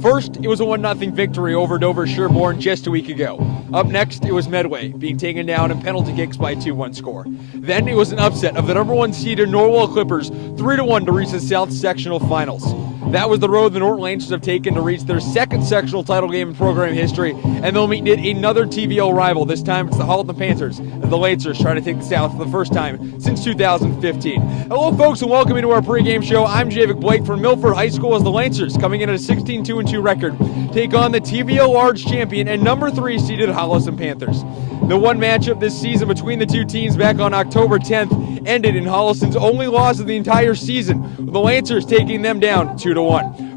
First, it was a 1-0 victory over Dover Sherborne just a week ago. Up next, it was Medway being taken down in penalty kicks by a 2-1 score. Then it was an upset of the number 1 seeded Norwell Clippers 3-1 to reach the South Sectional Finals. That was the road the Norton Lancers have taken to reach their second sectional title game in program history, and they'll meet another TVO rival. This time it's the Holliston Panthers, and the Lancers trying to take the South for the first time since 2015. Hello, folks, and welcome into our pregame show. I'm Javik Blake from Milford High School as the Lancers, coming in at a 16-2-2 record, take on the TVO Large champion and number 3 seeded Holliston Panthers. The one matchup this season between the two teams back on October 10th ended in Holliston's only loss of the entire season, with the Lancers taking them down 2-1.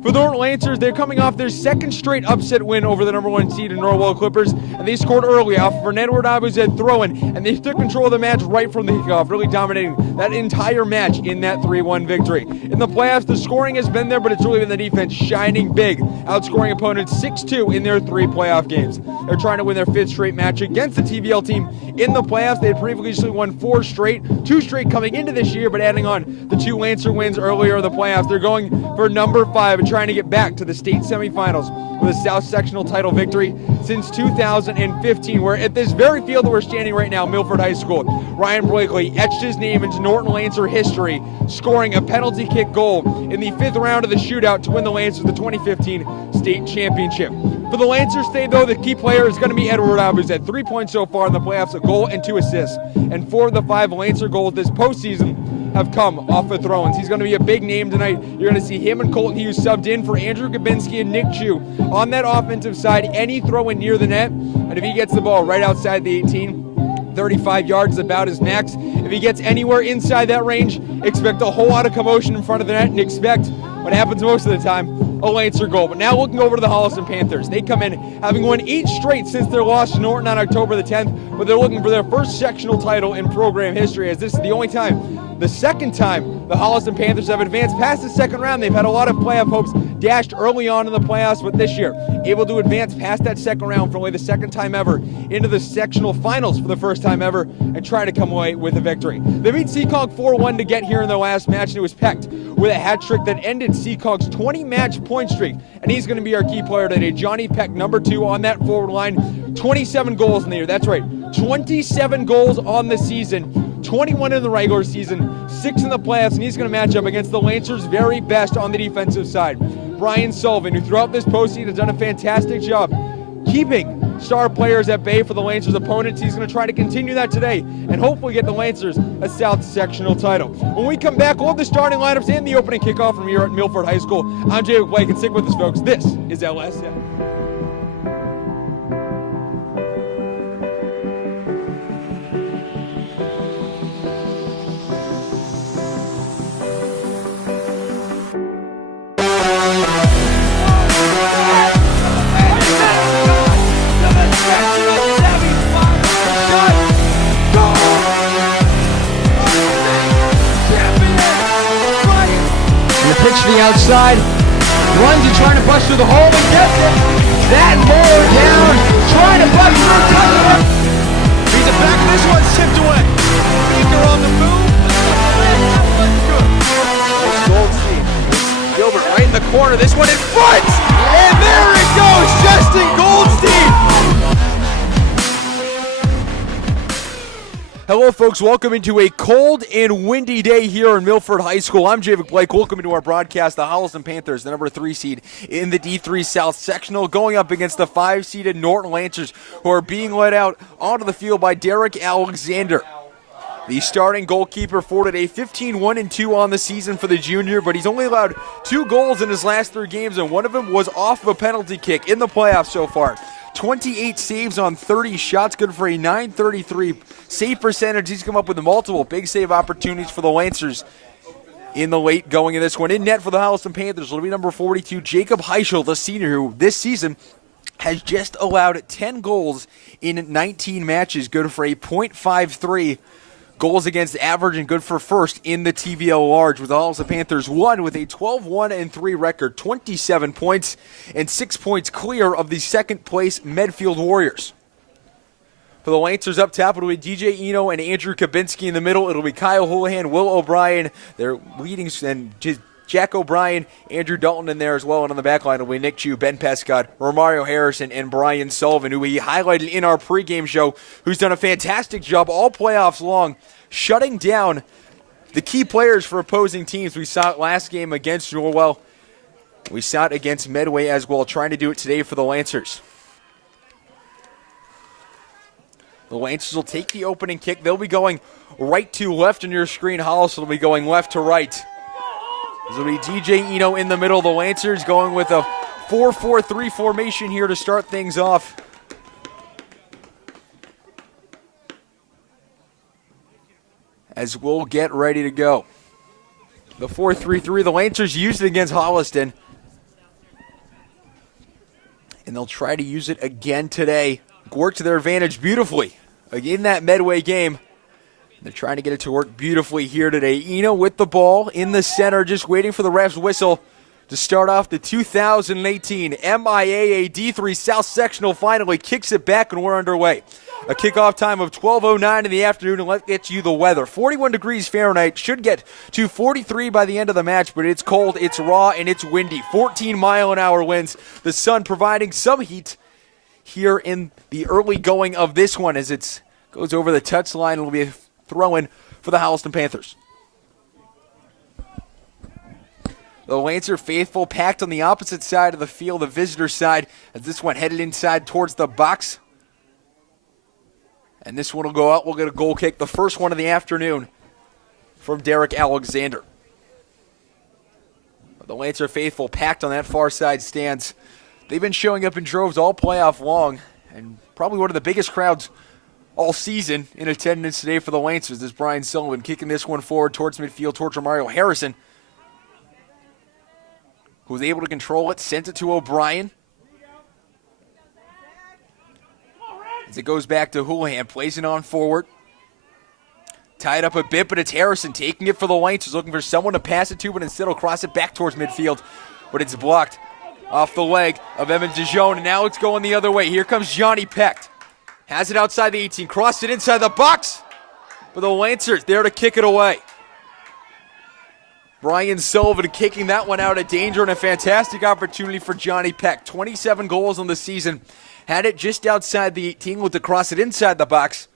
For the Norton Lancers, they're coming off their second straight upset win over the number 1 seed in Norwell Clippers, and they scored early off of an Edward Abuzed throw-in, and they took control of the match right from the kickoff, really dominating that entire match in that 3-1 victory. In the playoffs, the scoring has been there, but it's really been the defense shining big, outscoring opponents 6-2 in their 3 playoff games. They're trying to win their 5th straight match against the TVL team in the playoffs. They had previously won 4 straight, 2 straight coming into this year, but adding on the 2 Lancer wins earlier in the playoffs, they're going for number 5 and trying to get back to the state semifinals with a South Sectional title victory since 2015, where at this very field that we're standing right now, Milford High School, Ryan Blakely etched his name into Norton Lancer history, scoring a penalty kick goal in the 5th round of the shootout to win the Lancers the 2015 state championship. For the Lancers today, though, the key player is going to be Edward Abuzed. 3 points so far in the playoffs, a goal and 2 assists. And 4 of the 5 Lancer goals this postseason have come off of throw-ins. He's going to be a big name tonight. You're going to see him and Colton Hughes subbed in for Andrew Gabinski and Nick Chu on that offensive side. Any throw-in near the net, and if he gets the ball right outside the 18, 35 yards is about his max. If he gets anywhere inside that range, expect a whole lot of commotion in front of the net and expect what happens most of the time, a Lancer goal. But now looking over to the Holliston Panthers. They come in having won 8 straight since their loss to Norton on October the 10th, but they're looking for their first sectional title in program history, as this is the only time, the second time the Holliston Panthers have advanced past the second round. They've had a lot of playoff hopes dashed early on in the playoffs, but this year able to advance past that second round for only the second time ever into the sectional finals for the first time ever and try to come away with a victory. They beat Seekonk 4-1 to get here in their last match, and it was Pecht with a hat trick that ended Seakonk's 20-match point streak, and he's going to be our key player today. Johnny Pecht, number 2 on that forward line, 27 goals in the year. That's right, 27 goals on the season. 21 in the regular season, 6 in the playoffs, and he's going to match up against the Lancers' very best on the defensive side. Brian Sullivan, who throughout this postseason has done a fantastic job keeping star players at bay for the Lancers' opponents. He's going to try to continue that today and hopefully get the Lancers a South Sectional title. When we come back, we'll have the starting lineups and the opening kickoff from here at Milford High School. I'm Jay Blake, and stick with us, folks. This is LSF. Pitch to the outside, runs and trying to bust through the hole and gets it. That mower down, trying to bust through, touchdown. He's the back of this one, tipped away. Baker on the move. Goldstein, Gilbert right in the corner, this one in front, and there it goes, Justin Goldstein. Hello, folks. Welcome into a cold and windy day here in Milford High School. I'm Javik Blake. Welcome into our broadcast. The Holliston Panthers, the number 3 seed in the D3 South Sectional, going up against the 5-seeded Norton Lancers, who are being led out onto the field by Derek Alexander. The starting goalkeeper afforded a 15-1-2 on the season for the junior, but he's only allowed 2 goals in his last 3 games, and one of them was off of a penalty kick in the playoffs so far. 28 saves on 30 shots, good for a .933 save percentage. He's come up with multiple big save opportunities for the Lancers in the late going of this one. In net for the Holliston Panthers will be number 42, Jacob Heischel, the senior, who this season has just allowed 10 goals in 19 matches, good for a .53 goals against average and good for first in the TVL Large, with the Holliston Panthers won with a 12-1-3 record, 27 points and 6 points clear of the second place Medfield Warriors. For the Lancers up top, it'll be DJ Eno and Andrew Kabinski in the middle. It'll be Kyle Houlihan, Will O'Brien, their leading, and Jack O'Brien, Andrew Dalton in there as well. And on the back line will be Nick Chu, Ben Pescott, Romario Harrison, and Brian Sullivan, who we highlighted in our pregame show, who's done a fantastic job all playoffs long, shutting down the key players for opposing teams. We saw it last game against Norwell. We saw it against Medway as well, trying to do it today for the Lancers. The Lancers will take the opening kick. They'll be going right to left on your screen. Holliston will be going left to right. This will be DJ Eno in the middle. The Lancers going with a 4-4-3 formation here to start things off. As we'll get ready to go. The 4-3-3, the Lancers used it against Holliston. And they'll try to use it again today. Worked to their advantage beautifully in that Medway game. They're trying to get it to work beautifully here today. Eno with the ball in the center, just waiting for the ref's whistle to start off the 2018 MIAA D3 South Sectional Final. He kicks it back and we're underway. A kickoff time of 12:09 in the afternoon, and let's get you the weather. 41 degrees Fahrenheit, should get to 43 by the end of the match, but it's cold, it's raw, and it's windy. 14-mile-an-hour winds. The sun providing some heat here in the early going of this one as it goes over the touchline. It'll be a throw-in for the Holliston Panthers. The Lancer faithful packed on the opposite side of the field, the visitor side, as this one headed inside towards the box. And this one will go out. We'll get a goal kick, the first one of the afternoon from Derek Alexander. The Lancer faithful packed on that far side stands. They've been showing up in droves all playoff long, and probably one of the biggest crowds all season in attendance today for the Lancers. As Brian Sullivan kicking this one forward towards midfield, towards Romario Harrison, who was able to control it, sent it to O'Brien. As it goes back to Houlihan, plays it on forward. Tied up a bit, but it's Harrison taking it for the Lancers, looking for someone to pass it to, but instead will cross it back towards midfield. But it's blocked off the leg of Evan DeJohn, and now it's going the other way. Here comes Johnny Pecht. Has it outside the 18, crossed it inside the box, but the Lancers there to kick it away. Brian Sullivan kicking that one out of danger, and a fantastic opportunity for Johnny Pecht. 27 goals on the season. Had it just outside the 18, looked to cross it inside the box.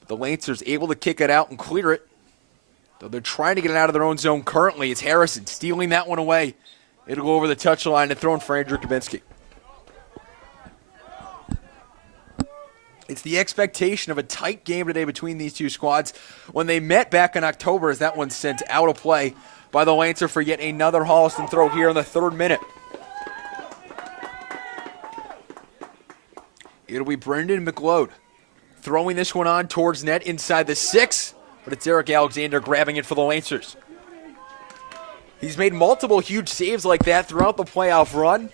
But the Lancers able to kick it out and clear it. Though they're trying to get it out of their own zone currently. It's Harrison stealing that one away. It'll go over the touchline and thrown for Andrew Kabinski. It's the expectation of a tight game today between these two squads. When they met back in October, as that one's sent out of play by the Lancer for yet another Holliston throw here in the 3rd minute. It'll be Brendan McLeod throwing this one on towards net inside the 6, but it's Eric Alexander grabbing it for the Lancers. He's made multiple huge saves like that throughout the playoff run.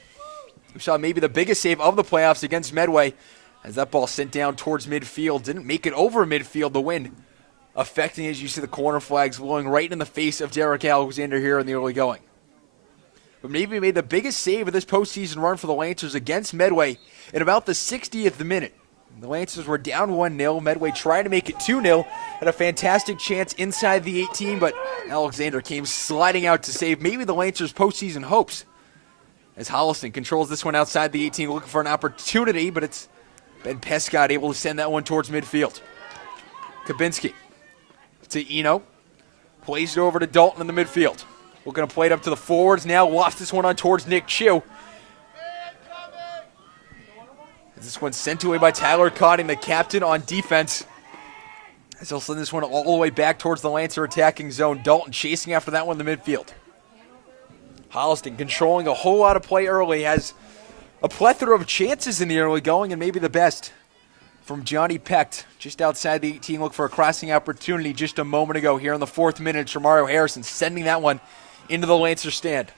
We saw maybe the biggest save of the playoffs against Medway as that ball sent down towards midfield. Didn't make it over midfield, the wind affecting, as you see, the corner flags blowing right in the face of Derek Alexander here in the early going. But maybe he made the biggest save of this postseason run for the Lancers against Medway in about the 60th minute. The Lancers were down 1-0. Medway trying to make it 2-0. Had a fantastic chance inside the 18, but Alexander came sliding out to save maybe the Lancers' postseason hopes. As Holliston controls this one outside the 18, looking for an opportunity, but it's Ben Pescott able to send that one towards midfield. Kabinski to Eno. Plays it over to Dalton in the midfield. We're going to play it up to the forwards now. Lost this one on towards Nick Chu. This one's sent away by Tyler Cotting, the captain on defense. As he'll send this one all the way back towards the Lancer attacking zone. Dalton chasing after that one in the midfield. Holliston controlling a whole lot of play early. Has a plethora of chances in the early going, and maybe the best from Johnny Pecht. Just outside the 18, look for a crossing opportunity just a moment ago here in the 4th minute. Romario Harrison sending that one into the Lancer stand.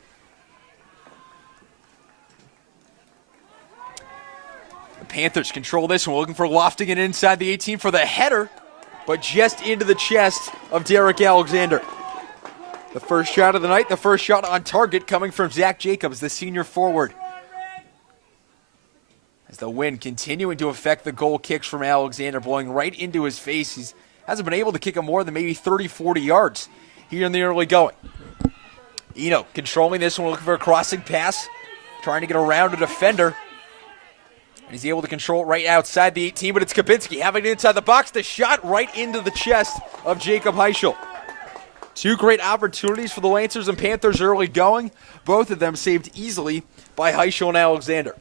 Panthers control this one, looking for lofting it inside the 18 for the header, but just into the chest of Derek Alexander. The first shot of the night, the first shot on target coming from Zach Jacobs, the senior forward. As the wind continuing to affect the goal kicks from Alexander, blowing right into his face. He hasn't been able to kick him more than maybe 30, 40 yards here in the early going. Eno controlling this one, looking for a crossing pass, trying to get around a defender. And he's able to control it right outside the 18, but it's Kabinski having it inside the box. The shot right into the chest of Jacob Heischel. Two great opportunities for the Lancers and Panthers early going. Both of them saved easily by Heischel and Alexander.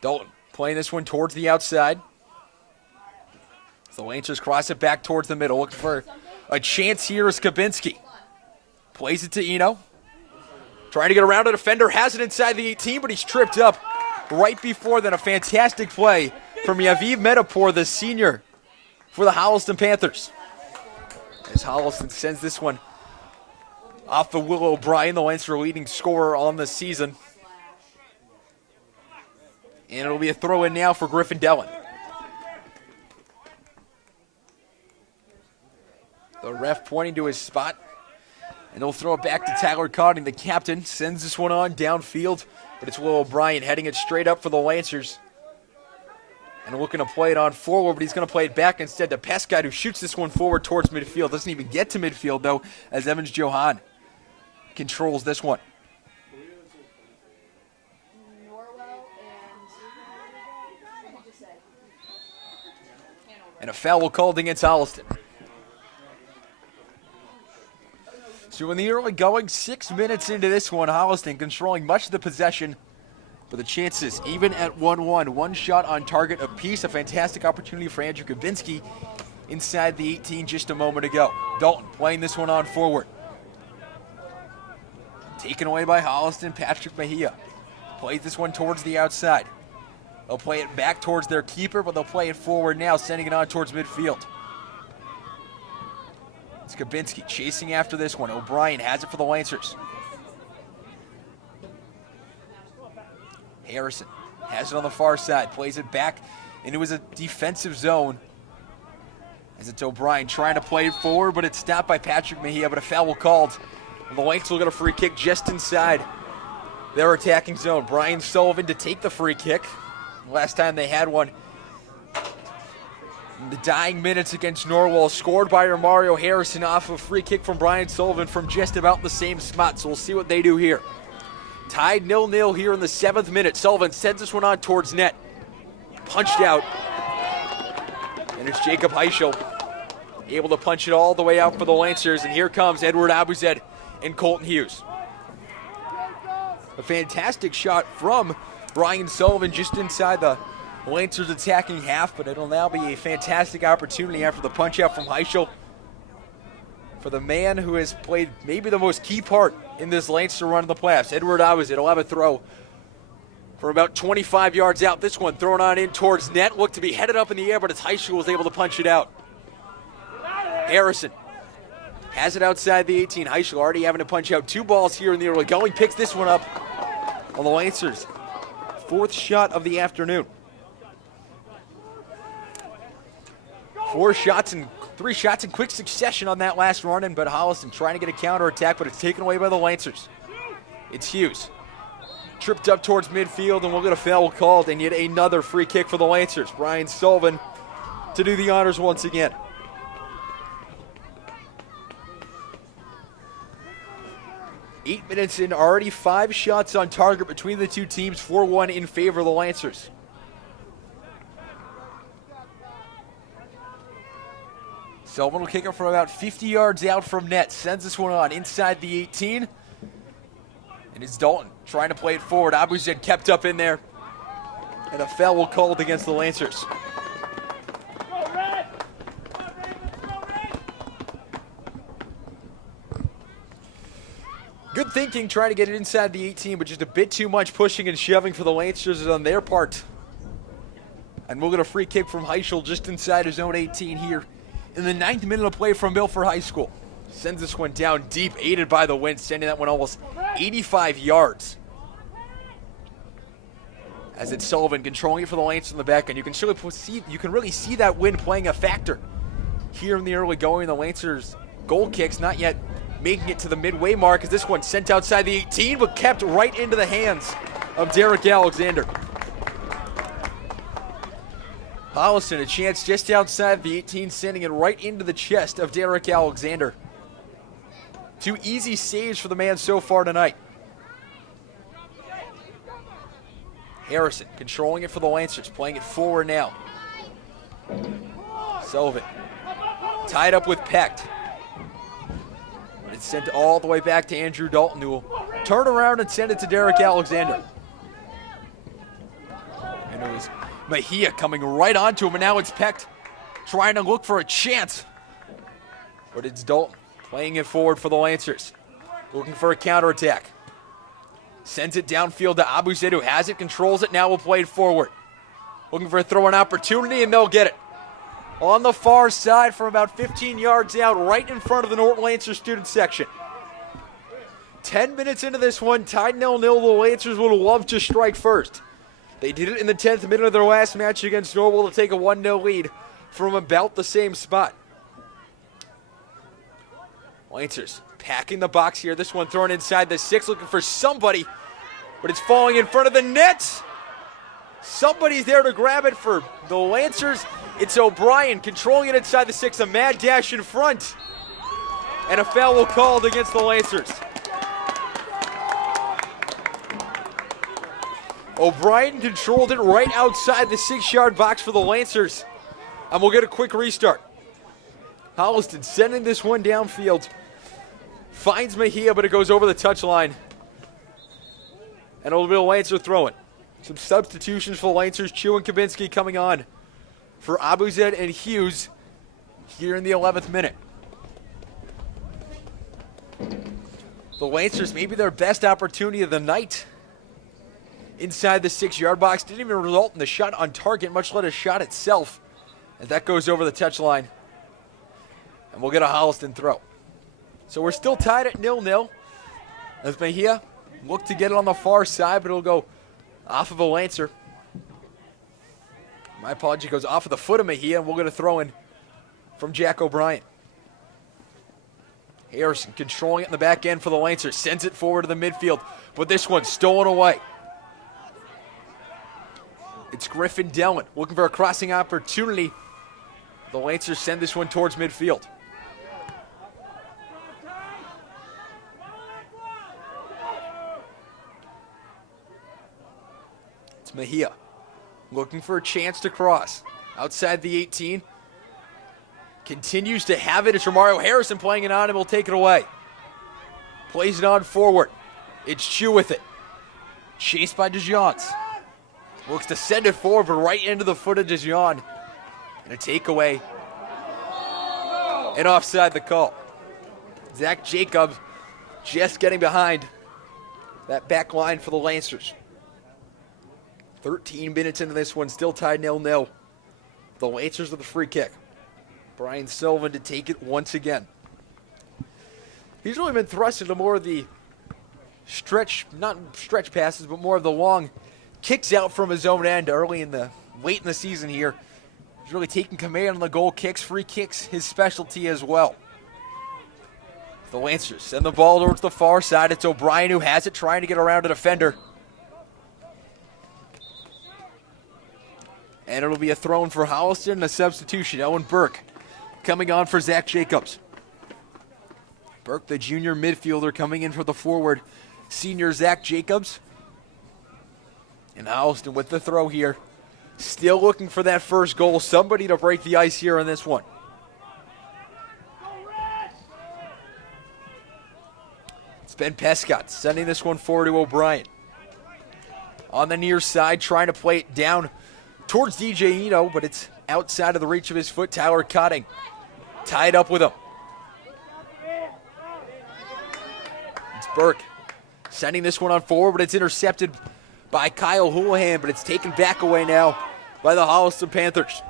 Dalton playing this one towards the outside. The Lancers cross it back towards the middle. Looking for a chance here is Kabinski. Plays it to Eno. Trying to get around a defender. Has it inside the 18, but he's tripped up right before then. A fantastic play from Yaviv Metapor, the senior for the Holliston Panthers. As Holliston sends this one off of Will O'Brien, the Lancer leading scorer on the season. And it'll be a throw in now for Griffin Dellen. The ref pointing to his spot. And they'll throw it back to Tyler Cotting. The captain sends this one on downfield. But it's Will O'Brien heading it straight up for the Lancers. And looking to play it on forward, but he's going to play it back instead to Pescott, who shoots this one forward towards midfield. Doesn't even get to midfield, though, as Evans Johan controls this one. And a foul called against Holliston. So in the early going, 6 minutes into this one, Holliston controlling much of the possession, but the chances even at 1-1. One shot on target apiece. A fantastic opportunity for Andrew Kabinski inside the 18 just a moment ago. Dalton playing this one on forward. Taken away by Holliston, Patrick Mejia. Plays this one towards the outside. They'll play it back towards their keeper, but they'll play it forward now, sending it on towards midfield. It's Kabinski chasing after this one. O'Brien has it for the Lancers. Harrison has it on the far side, plays it back into his defensive zone. As it's O'Brien trying to play it forward, but it's stopped by Patrick Mejia, but a foul called. And the Lancers will get a free kick just inside their attacking zone. Brian Sullivan to take the free kick. Last time they had one in the dying minutes against Norwell, scored by Mario Harrison off a free kick from Brian Sullivan from just about the same spot. So we'll see what they do here. Tied 0-0 here in the 7th minute. Sullivan sends this one on towards net. Punched out. And it's Jacob Heischel able to punch it all the way out for the Lancers. And here comes Edward Abuzed and Colton Hughes. A fantastic shot from Brian Sullivan just inside the Lancers attacking half, but it'll now be a fantastic opportunity after the punch out from Heischel for the man who has played maybe the most key part in this Lancer run in the playoffs. Edward Abuzed will have a throw for about 25 yards out. This one thrown on in towards net. Looked to be headed up in the air, but it's Heischel was able to punch it out. Harrison has it outside the 18. Heischel already having to punch out 2 balls here in the early going. Picks this one up on the Lancers. 4th shot of the afternoon. 3 shots in quick succession on that last run-in, but Holliston trying to get a counterattack, but it's taken away by the Lancers. It's Hughes. Tripped up towards midfield, and we'll get a foul called, and yet another free kick for the Lancers. Brian Sullivan to do the honors once again. Eight minutes in, already 5 shots on target between the two teams, 4-1 in favor of the Lancers. Sullivan will kick it from about 50 yards out from net. Sends this one on inside the 18. And it's Dalton trying to play it forward. Abuzed kept up in there. And a foul will called against the Lancers. Good thinking trying to get it inside the 18, but just a bit too much pushing and shoving for the Lancers on their part. And we'll get a free kick from Heischel just inside his own 18 here in the 9th minute of play from Milford High School. Sends this one down deep, aided by the wind, sending that one almost 85 yards. As it's Sullivan controlling it for the Lancers in the back end. You can really see that wind playing a factor here in the early going. The Lancers goal kicks not yet making it to the midway mark, as this one sent outside the 18, but kept right into the hands of Derek Alexander. Holliston, a chance just outside the 18, sending it right into the chest of Derek Alexander. 2 easy saves for the man so far tonight. Harrison controlling it for the Lancers, playing it forward now. Sullivan tied up with Pecht. It's sent all the way back to Andrew Dalton, who will turn around and send it to Derek Alexander. And it was Mejia coming right onto him, and now it's Pecht trying to look for a chance. But it's Dalton playing it forward for the Lancers, looking for a counterattack. Sends it downfield to Abuzet, who has it, controls it, now will play it forward. Looking for a throw-in opportunity, and they'll get it. On the far side from about 15 yards out, right in front of the Norton Lancers student section. 10 minutes into this one, tied 0-0, the Lancers would have loved to strike first. They did it in the 10th minute of their last match against Norwell to take a 1-0 lead from about the same spot. Lancers packing the box here. This one thrown inside the 6, looking for somebody, but it's falling in front of the net. Somebody's there to grab it for the Lancers. It's O'Brien controlling it inside the 6, a mad dash in front. And a foul called against the Lancers. O'Brien controlled it right outside the 6-yard box for the Lancers. And we'll get a quick restart. Holliston sending this one downfield. Finds Mejia, but it goes over the touchline. And it'll be a Lancer throwing. Some substitutions for the Lancers. Chu and Kabinski coming on for Abuzet and Hughes here in the 11th minute. The Lancers, maybe their best opportunity of the night. Inside the 6-yard box. Didn't even result in the shot on target, much less a shot itself. And that goes over the touchline. And we'll get a Holliston throw. So we're still tied at 0-0. As Mejia look to get it on the far side, but it'll go off of a Lancer. My apology, goes off of the foot of Mejia, and we'll get a throw in from Jack O'Brien. Harrison controlling it in the back end for the Lancers. Sends it forward to the midfield, but this one's stolen away. It's Griffin Dellin looking for a crossing opportunity. The Lancers send this one towards midfield. It's Mejia looking for a chance to cross. Outside the 18. Continues to have it. It's Romario Harrison playing it on and will take it away. Plays it on forward. It's Chu with it. Chased by DeJohns. Looks to send it forward, but right into the foot of DeJohn. And a takeaway. And offside the call. Zach Jacobs just getting behind that back line for the Lancers. 13 minutes into this one, still tied 0-0. The Lancers with the free kick. Brian Sullivan to take it once again. He's really been thrust into more of the not stretch passes, but more of the long kicks out from his own end late in the season here. He's really taking command on the goal kicks, free kicks, his specialty as well. The Lancers send the ball towards the far side. It's O'Brien who has it, trying to get around a defender. And it'll be a throw in for Holliston and a substitution. Owen Burke coming on for Zach Jacobs. Burke, the junior midfielder, coming in for the forward senior Zach Jacobs. And Holliston with the throw here. Still looking for that first goal. Somebody to break the ice here on this one. It's Ben Pescott sending this one forward to O'Brien. On the near side, trying to play it down towards DJ Eno, but it's outside of the reach of his foot. Tyler Cotting tied up with him. It's Burke sending this one on forward, but it's intercepted by Kyle Houlihan, but it's taken back away now by the Holliston Panthers.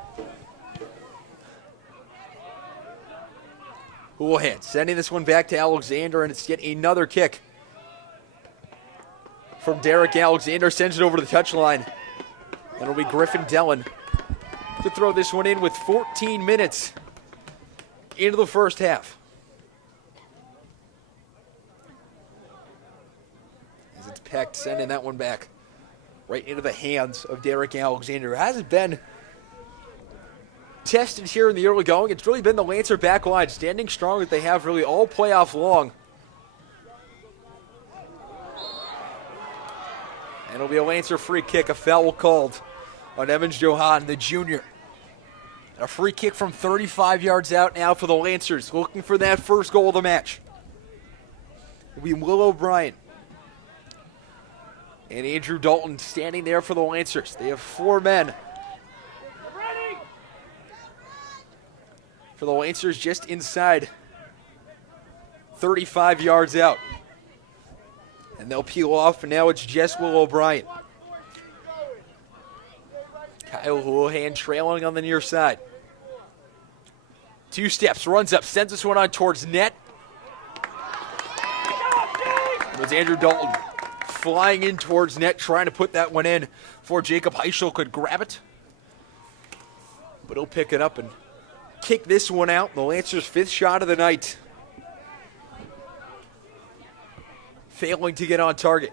Houlihan sending this one back to Alexander, and it's yet another kick from Derek Alexander. Sends it over to the touchline. And it'll be Griffin Dellin to throw this one in with 14 minutes into the first half. As it's Peck sending that one back right into the hands of Derek Alexander. Who hasn't been tested here in the early going, it's really been the Lancer back line standing strong that they have really all playoff long. And it'll be a Lancer free kick, a foul called on Evans Johan, the junior. A free kick from 35 yards out now for the Lancers, looking for that first goal of the match. It'll be Will O'Brien and Andrew Dalton standing there for the Lancers. They have 4 men. For the Lancers just inside 35 yards out. And they'll peel off, and now it's just Will O'Brien. Kyle Houlihan trailing on the near side. 2 steps, runs up, sends this one on towards net. It was Andrew Dalton flying in towards net, trying to put that one in before Jacob Heischel could grab it. But he'll pick it up and kick this one out. The Lancers' 5th shot of the night. Failing to get on target.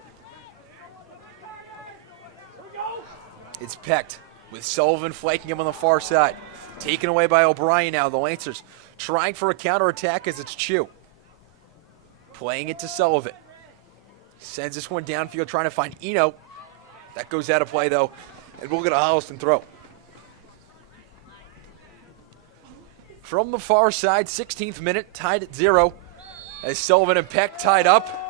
It's Pecht with Sullivan flanking him on the far side. Taken away by O'Brien now. The Lancers trying for a counterattack as it's Chu. Playing it to Sullivan. Sends this one downfield trying to find Eno. That goes out of play though. And we'll get a Holliston throw. From the far side, 16th minute, tied at 0. As Sullivan and Peck tied up.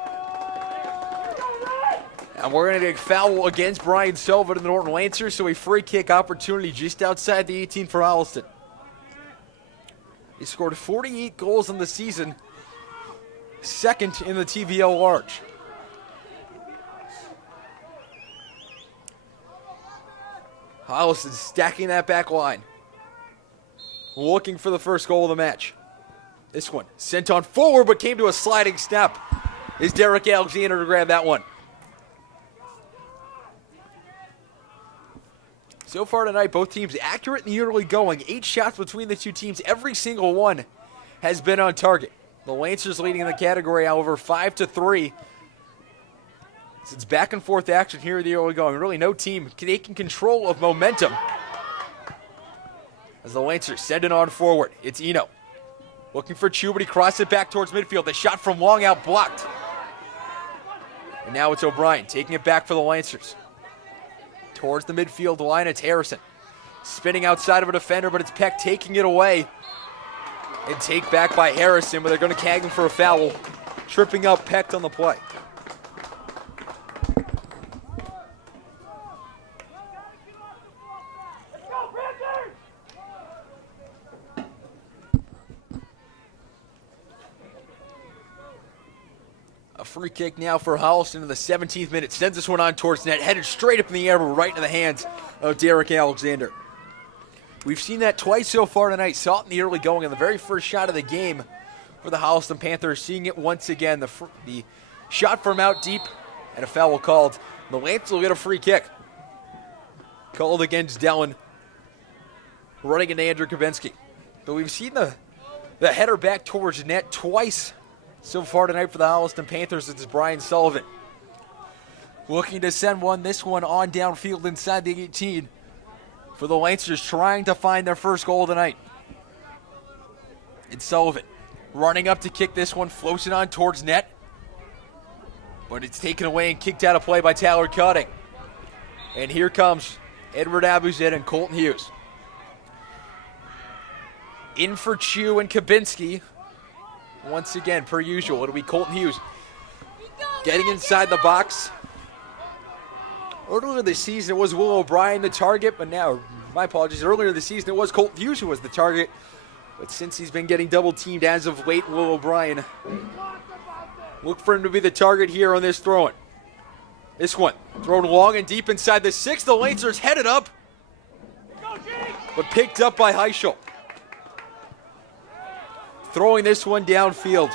And we're going to get a foul against Brian Sullivan and the Norton Lancers, so a free kick opportunity just outside the 18 for Holliston. He scored 48 goals in the season, 2nd in the TVL large. Holliston stacking that back line. Looking for the first goal of the match. This one sent on forward, but came to a sliding step. Is Derek Alexander to grab that one? So far tonight, both teams accurate in the early going. 8 shots between the 2 teams. Every single one has been on target. The Lancers leading in the category, however, 5-3. It's back and forth action here in the early going. Really no team taking control of momentum. As the Lancers send it on forward, it's Eno. Looking for Chu, but he crossed it back towards midfield. The shot from long out blocked. And now it's O'Brien taking it back for the Lancers. Towards the midfield line, it's Harrison. Spinning outside of a defender, but it's Peck taking it away. And take back by Harrison, but they're going to tag him for a foul. Tripping up Peck on the play. A free kick now for Holliston in the 17th minute. Sends this one on towards net. Headed straight up in the air, but right into the hands of Derek Alexander. We've seen that twice so far tonight. Saw it in the early going on the very first shot of the game for the Holliston Panthers. Seeing it once again. The shot from out deep and a foul called. The Lancers will get a free kick. Called against Dellen. Running into Andrew Kabinski. But we've seen the header back towards net twice so far tonight for the Holliston Panthers. It's Brian Sullivan. Looking to send this one on downfield inside the 18 for the Lancers, trying to find their first goal of the night. It's Sullivan running up to kick this one, floats it on towards net. But it's taken away and kicked out of play by Tyler Cutting. And here comes Edward Abuzet and Colton Hughes. In for Chu and Kabinski. Once again, per usual, it'll be Colton Hughes getting inside the box. Earlier this season, it was Will O'Brien the target, but now, my apologies, earlier this season, it was Colton Hughes who was the target. But since he's been getting double-teamed as of late, Will O'Brien, look for him to be the target here on this throw-in. This one, thrown long and deep inside the 6. The Lancers headed up, but picked up by Heischel. Throwing this one downfield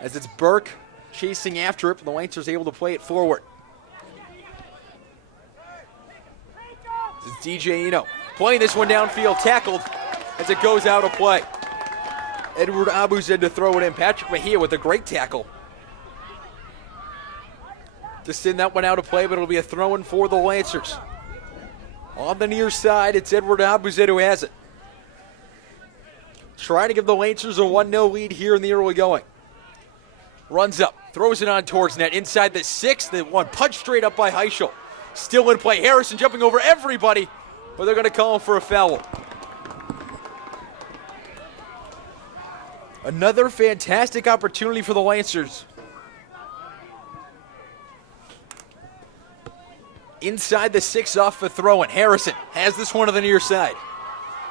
as it's Burke chasing after it, but the Lancers able to play it forward. This is DJ Eno playing this one downfield, tackled as it goes out of play. Edward Abuzed to throw it in. Patrick Mejia with a great tackle to send that one out of play, but it'll be a throw-in for the Lancers. On the near side, it's Edward Abuzed who has it. trying to give the Lancers a 1-0 lead here in the early going. Runs up, throws it on towards net, inside the 6, the one punch straight up by Heischel. Still in play, Harrison jumping over everybody, but they're going to call him for a foul. Another fantastic opportunity for the Lancers. Inside the 6 off the throw-in. Harrison has this one on the near side.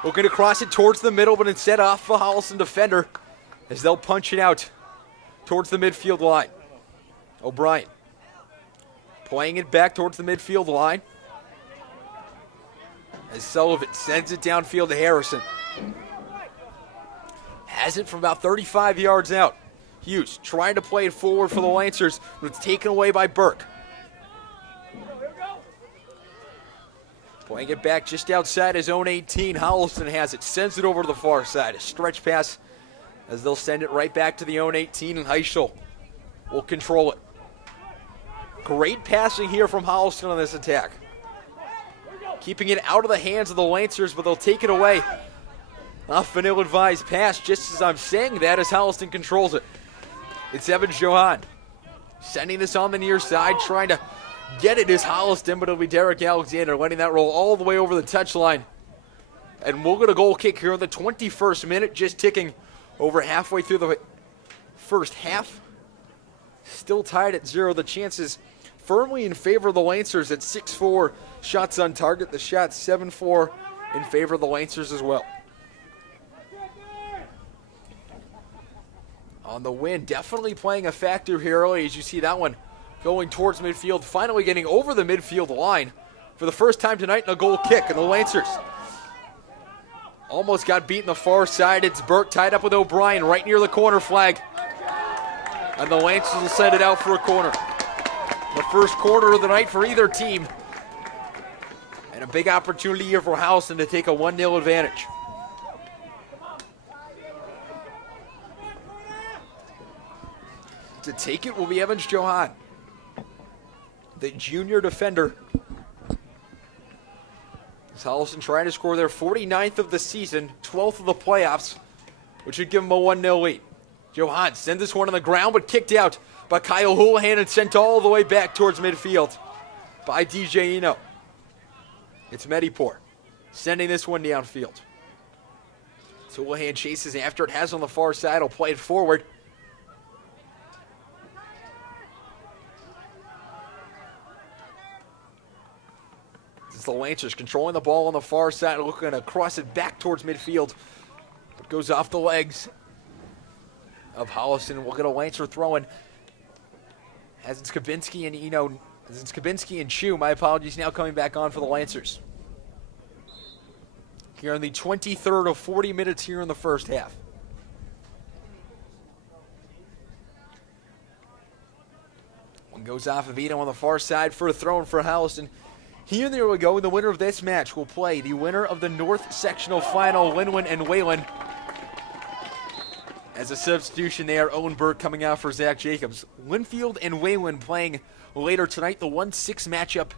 Looking to cross it towards the middle, but instead off the Holliston defender as they'll punch it out towards the midfield line. O'Brien playing it back towards the midfield line as Sullivan sends it downfield to Harrison. Has it from about 35 yards out. Hughes trying to play it forward for the Lancers, but it's taken away by Burke. Playing it back just outside his own 18. Holliston has it, sends it over to the far side. A stretch pass as they'll send it right back to the own 18, and Heischel will control it. Great passing here from Holliston on this attack. Keeping it out of the hands of the Lancers, but they'll take it away. Off an ill-advised pass, just as I'm saying that, as Holliston controls it. It's Evans Johan sending this on the near side, trying to get it is Holliston, but it'll be Derek Alexander letting that roll all the way over the touchline. And we'll get a goal kick here in the 21st minute, just ticking over halfway through the first half. Still tied at 0. The chances firmly in favor of the Lancers at 6-4 shots on target. The shots 7-4 in favor of the Lancers as well. On the win, definitely playing a factor here early as you see that one going towards midfield, finally getting over the midfield line for the first time tonight in a goal kick. And the Lancers almost got beat in the far side. It's Burke tied up with O'Brien right near the corner flag. And the Lancers will send it out for a corner. The first corner of the night for either team. And a big opportunity here for Holliston to take a 1-0 advantage. To take it will be Evans Johan, the junior defender. As Holliston trying to score their 49th of the season, 12th of the playoffs, which would give them a 1-0 lead. Johan sends this one on the ground, but kicked out by Kyle Houlihan and sent all the way back towards midfield by DJ Eno. It's Medipor sending this one downfield. So Houlihan chases after it, has on the far side, will play it forward. It's the Lancers controlling the ball on the far side, looking to cross it back towards midfield. It goes off the legs of Holliston. We'll get a Lancer throwing. As it's Skabinski and Eno, as it's Skabinski and Chu, my apologies, now coming back on for the Lancers. Here in the 23rd of 40 minutes here in the first half. One goes off of Eno on the far side for a throw in for Holliston. Here there we go. The winner of this match will play the winner of the North Sectional Final, Linwin and Whalen. As a substitution there, Owen Burke coming out for Zach Jacobs. Linfield and Whalen playing later tonight, the 1-6 matchup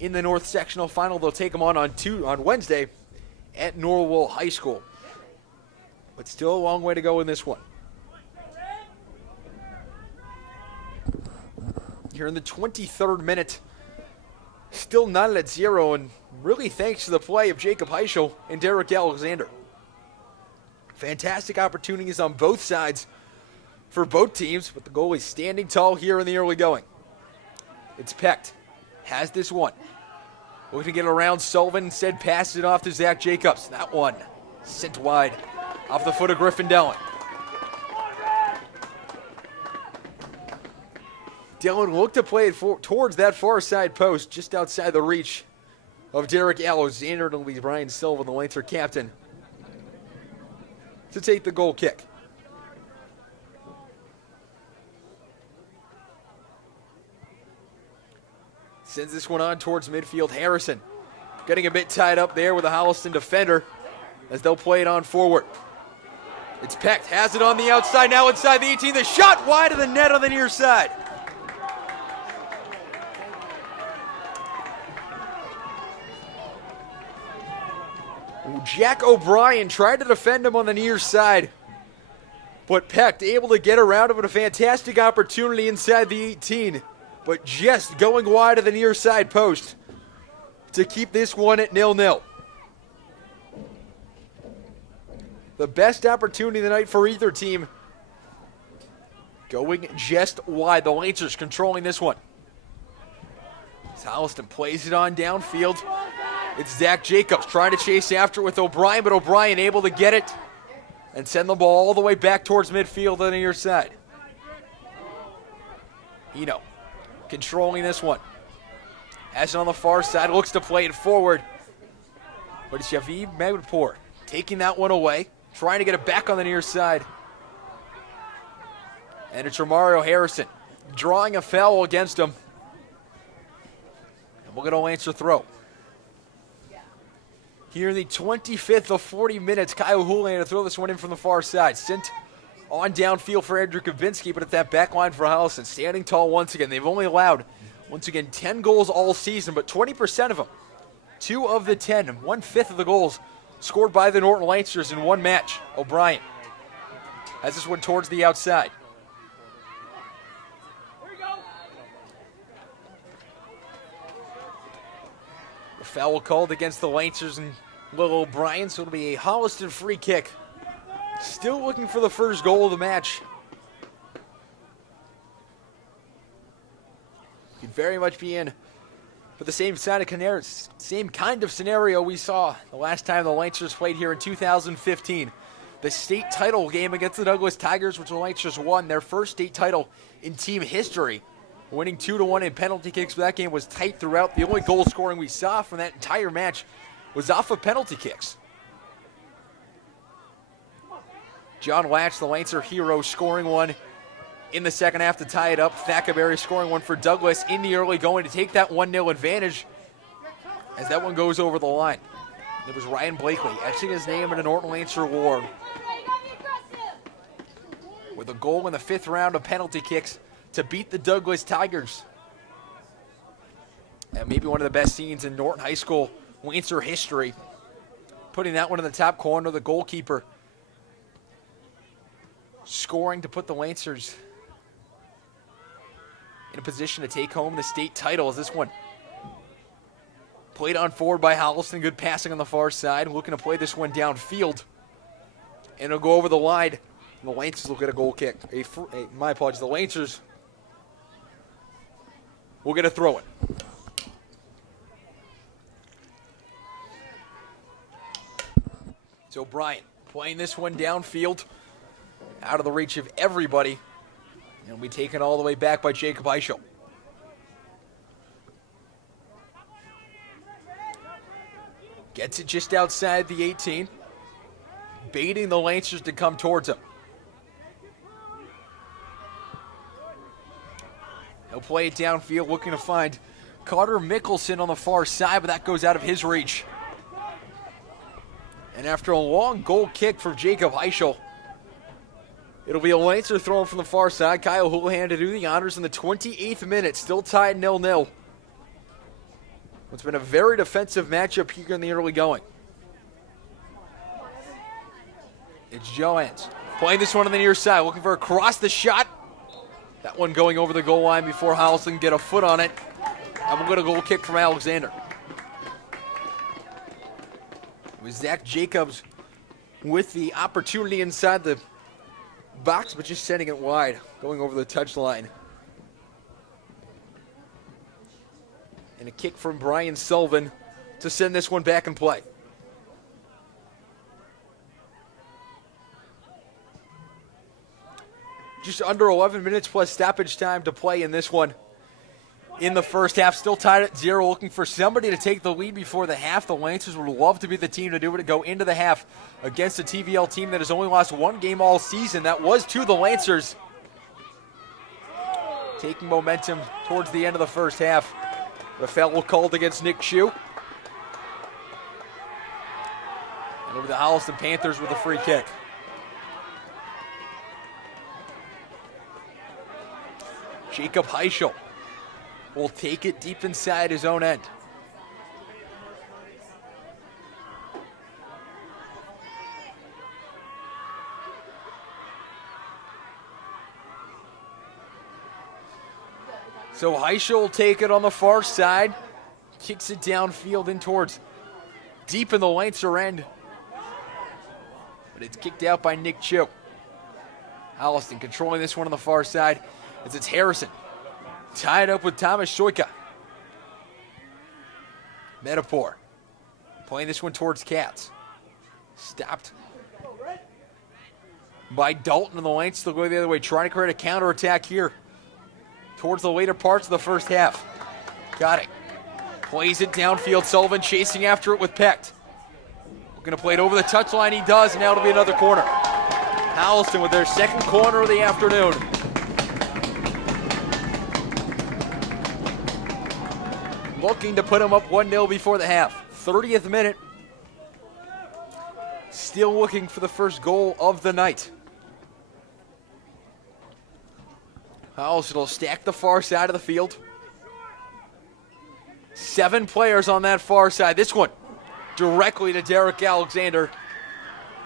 in the North Sectional Final. They'll take them on Wednesday at Norwell High School. But still a long way to go in this one. Here in the 23rd minute. Still not at 0, and really thanks to the play of Jacob Heischel and Derek Alexander. Fantastic opportunities on both sides for both teams, but the goalie standing tall here in the early going. It's Pecht. Has this one. Looking to get around Sullivan, instead passes it off to Zach Jacobs. That one sent wide off the foot of Griffin Dillon. Dillon looked to play it towards that far side post, just outside the reach of Derek Alexander. It'll be Brian Silva, the Lancer captain, to take the goal kick. Sends this one on towards midfield. Harrison getting a bit tied up there with a Holliston defender as they'll play it on forward. It's Pecht, has it on the outside, now inside the 18. The shot wide of the net on the near side. Jack O'Brien tried to defend him on the near side. But Pecht able to get around him with a fantastic opportunity inside the 18. But just going wide of the near side post to keep this one at 0-0. The best opportunity of the night for either team. Going just wide. The Lancers controlling this one. As Holliston plays it on downfield. It's Zach Jacobs trying to chase after it with O'Brien, but O'Brien able to get it and send the ball all the way back towards midfield on the near side. Eno controlling this one. Has it on the far side, looks to play it forward. But it's Javiv Magudpour taking that one away, trying to get it back on the near side. And it's Romario Harrison drawing a foul against him. And we'll get a Lancer throw. Here in the 25th of 40 minutes, Kyle Houlihan to throw this one in from the far side. Sent on downfield for Andrew Kavinsky, but at that back line for Holliston, standing tall once again. They've only allowed, once again, 10 goals all season, but 20% of them, 2 of the 10, 1/5 of the goals scored by the Norton Lancers in one match. O'Brien has this one towards the outside. The foul called against the Lancers and Will O'Brien, so it'll be a Holliston free kick. Still looking for the first goal of the match. Could very much be in for the same kind of scenario we saw the last time the Lancers played here in 2015. The state title game against the Douglas Tigers, which the Lancers won their first state title in team history, winning 2-1 in penalty kicks. But that game was tight throughout. The only goal scoring we saw from that entire match was off of penalty kicks. John Latch, the Lancer hero, scoring one in the second half to tie it up. Thackerberry scoring one for Douglas in the early going to take that 1-0 advantage as that one goes over the line. It was Ryan Blakely etching his name in a Norton Lancer award with a goal in the 5th round of penalty kicks to beat the Douglas Tigers. And maybe one of the best scenes in Norton High School Lancer history. Putting that one in the top corner, the goalkeeper scoring to put the Lancers in a position to take home the state title as this one played on forward by Holliston. Good passing on the far side. Looking to play this one downfield. And it'll go over the line. The Lancers will get a goal kick. My apologies. The Lancers will get a throw-in. So O'Brien playing this one downfield, out of the reach of everybody. And will be taken all the way back by Jacob Eichel. Gets it just outside the 18. Baiting the Lancers to come towards him. He'll play it downfield, looking to find Carter Mickelson on the far side, but that goes out of his reach. And after a long goal kick from Jacob Eichel, it'll be a Lancer throw from the far side. Kyle Houlihan to do the honors in the 28th minute. Still tied 0-0. It's been a very defensive matchup here in the early going. It's Johanns playing this one on the near side, looking for across the shot. That one going over the goal line before Holliston can get a foot on it. And we'll get a goal kick from Alexander. It was Zach Jacobs with the opportunity inside the box, but just sending it wide, going over the touchline. And a kick from Brian Sullivan to send this one back in play. Just under 11 minutes plus stoppage time to play in this one. In the first half, still tied at 0, looking for somebody to take the lead before the half. The Lancers would love to be the team to do it, to go into the half against a TVL team that has only lost one game all season. That was to the Lancers. Taking momentum towards the end of the first half. The foul called against Nick Shue. And over the Holliston Panthers with a free kick. Jacob Eichel will take it deep inside his own end. So Heischel will take it on the far side. Kicks it downfield in towards deep in the Lancer end. But it's kicked out by Nick Chu. Holliston controlling this one on the far side as it's Harrison. Tied up with Thomas Shoika. Metaphor. Playing this one towards Katz. Stopped by Dalton, and the Lanes still going the other way, trying to create a counterattack here towards the later parts of the first half. Got it. Plays it downfield. Sullivan chasing after it with Pecht. We're going to play it over the touchline. He does, and now it'll be another corner. Holliston with their second corner of the afternoon. Looking to put him up 1-0 before the half. 30th minute. Still looking for the first goal of the night. Holliston will stack the far side of the field. 7 players on that far side. This one directly to Derek Alexander.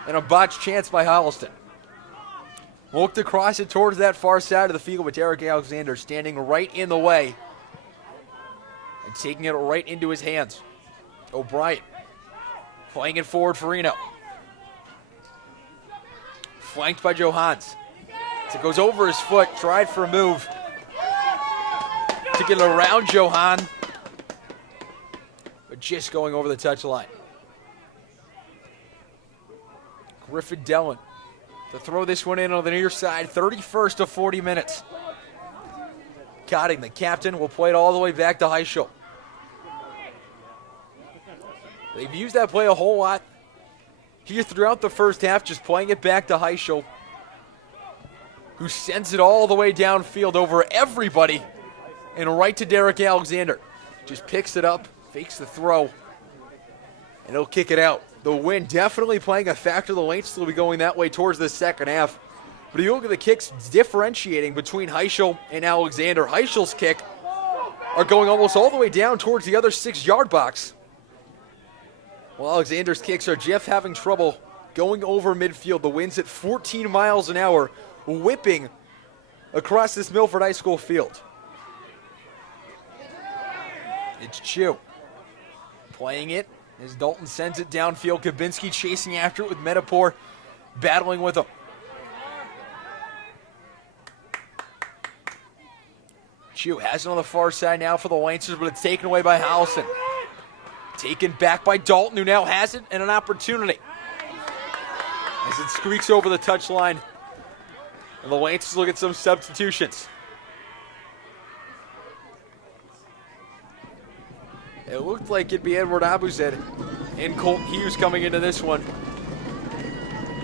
And a botched chance by Holliston. Looked across it towards that far side of the field with Derek Alexander standing right in the way. And taking it right into his hands. O'Brien playing it forward for Reno. Flanked by Johans. As it goes over his foot, tried for a move to get around Johan. But just going over the touchline. Griffin Dellin to throw this one in on the near side. 31st of 40 minutes. Cotting, the captain, will play it all the way back to Heischel. They've used that play a whole lot here throughout the first half, just playing it back to Heischel, who sends it all the way downfield over everybody and right to Derek Alexander. Just picks it up, fakes the throw, and he'll kick it out. The wind definitely playing a factor. The Lanes will be going that way towards the second half. But if you look at the kicks differentiating between Heischel and Alexander, Heichel's kick are going almost all the way down towards the other 6-yard box. Well, Alexander's kicks are just having trouble going over midfield. The wind's at 14 miles an hour, whipping across this Milford High School field. It's Chu playing it as Dalton sends it downfield. Kabinski chasing after it with Metapore battling with him. Chu has it on the far side now for the Lancers, but it's taken away by Holliston. Taken back by Dalton, who now has it and an opportunity. As it squeaks over the touchline. And the Lancers look at some substitutions. It looked like it'd be Edward Abuzed and Colt Hughes coming into this one.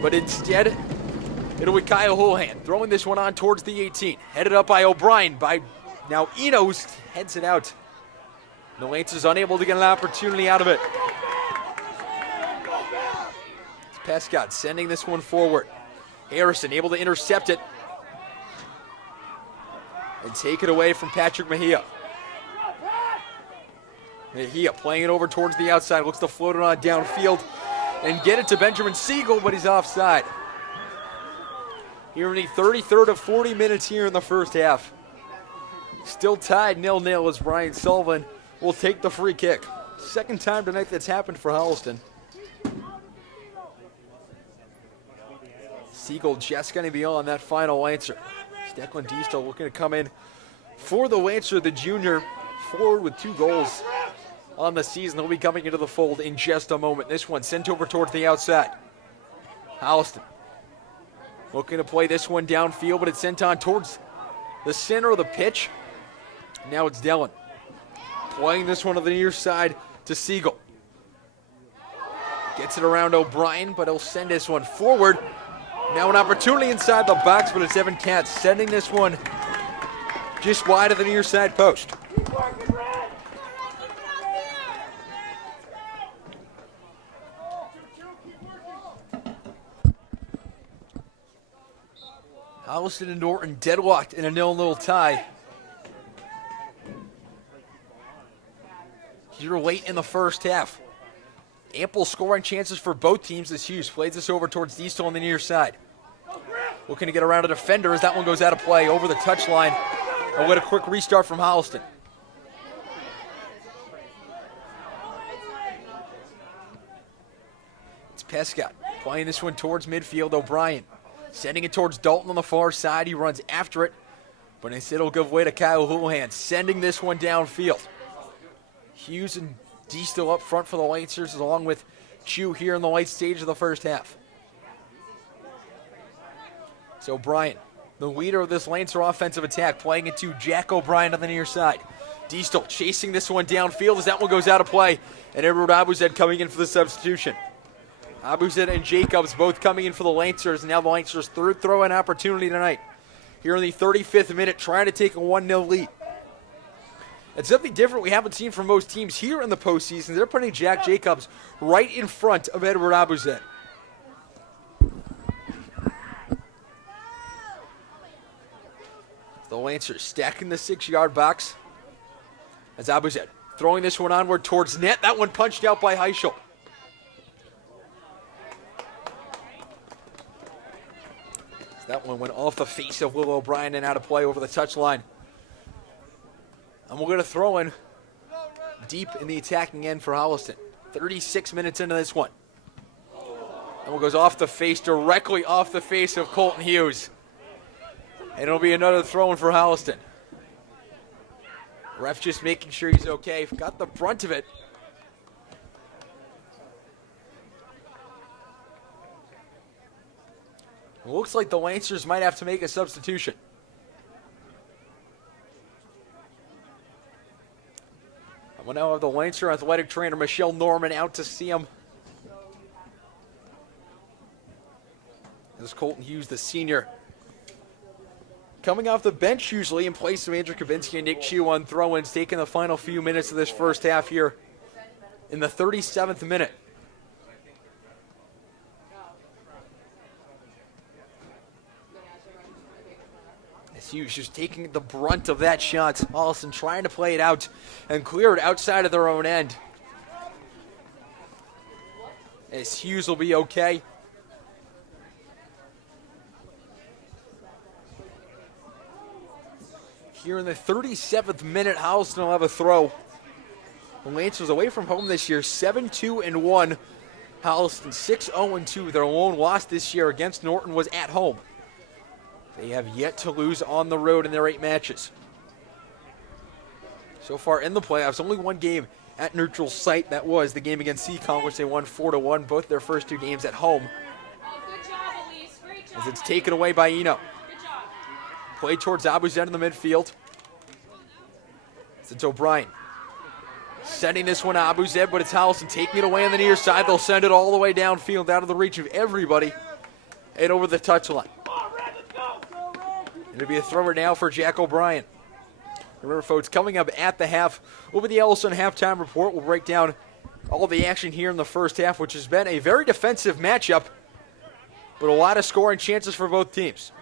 But instead, it'll be Kyle Houlihan throwing this one on towards the 18. Headed up by O'Brien. By now Enos heads it out. The Lancers unable to get an opportunity out of it. It's Prescott sending this one forward. Harrison able to intercept it and take it away from Patrick Mejia. Mejia playing it over towards the outside. Looks to float it on downfield and get it to Benjamin Siegel, but he's offside. Here in the 33rd of 40 minutes here in the first half. Still tied 0-0 as Ryan Sullivan will take the free kick. Second time tonight that's happened for Holliston. Siegel just going to be on that final Lancer. Declan Diestel looking to come in for the Lancer, the junior, forward with 2 goals on the season. He'll be coming into the fold in just a moment. This one sent over towards the outside. Holliston looking to play this one downfield, but it's sent on towards the center of the pitch. Now it's Dellin playing this one on the near side to Siegel. Gets it around O'Brien, but he'll send this one forward. Now an opportunity inside the box, but it's Evan Katz sending this one just wide of the near side post. Holliston and Norton deadlocked in a 0-0 tie. Here late in the first half. Ample scoring chances for both teams as Hughes plays this over towards Diestel on the near side. Looking to get around a defender as that one goes out of play over the touchline. And we'll get a quick restart from Holliston. It's Pescott playing this one towards midfield. O'Brien sending it towards Dalton on the far side. He runs after it, but instead it'll give way to Kyle Houlihan, sending this one downfield. Hughes and D still up front for the Lancers, along with Chu here in the late stage of the first half. So O'Brien, the leader of this Lancer offensive attack, playing it to Jack O'Brien on the near side. Diestel chasing this one downfield as that one goes out of play, and Edward Abuzed coming in for the substitution. Abuzed and Jacobs both coming in for the Lancers, and now the Lancers' third throw-in opportunity tonight. Here in the 35th minute, trying to take a 1-0 lead. It's something different we haven't seen from most teams here in the postseason. They're putting Jack Jacobs right in front of Edward Abuzed. The Lancers stacking the 6-yard box as Abuzed throwing this one onward towards net. That one punched out by Heischel. That one went off the face of Will O'Brien and out of play over the touchline. And we're going to throw in deep in the attacking end for Holliston. 36 minutes into this one. And one goes off the face, directly off the face of Colton Hughes. And it'll be another throw-in for Holliston. Ref just making sure he's okay. Got the brunt of it. It looks like the Lancers might have to make a substitution. We'll now have the Lancer athletic trainer Michelle Norman out to see him. This is Colton Hughes, the senior, coming off the bench usually in place of Andrew Kabinski and Nick Chu on throw-ins, taking the final few minutes of this first half here in the 37th minute. Hughes just taking the brunt of that shot. Holliston trying to play it out and clear it outside of their own end. As Hughes will be okay. Here in the 37th minute, Holliston will have a throw. The Lancers away from home this year, 7-2-1. Holliston 6-0-2. Their lone loss this year against Norton was at home. They have yet to lose on the road in their 8 matches. So far in the playoffs, only one game at neutral site. That was the game against Seacon, which they won 4-1, both their first 2 games at home. Good job, Elise. Great job. As it's taken away by Eno. Good job. Played towards Abuzed in the midfield. It's O'Brien sending this one to Abuzed, but it's Holliston taking it away on the near side. They'll send it all the way downfield, out of the reach of everybody, and over the touchline. It'll be a thrower now for Jack O'Brien. Remember, folks, coming up at the half will be the Ellison halftime report. We'll break down all the action here in the first half, which has been a very defensive matchup, but a lot of scoring chances for both teams.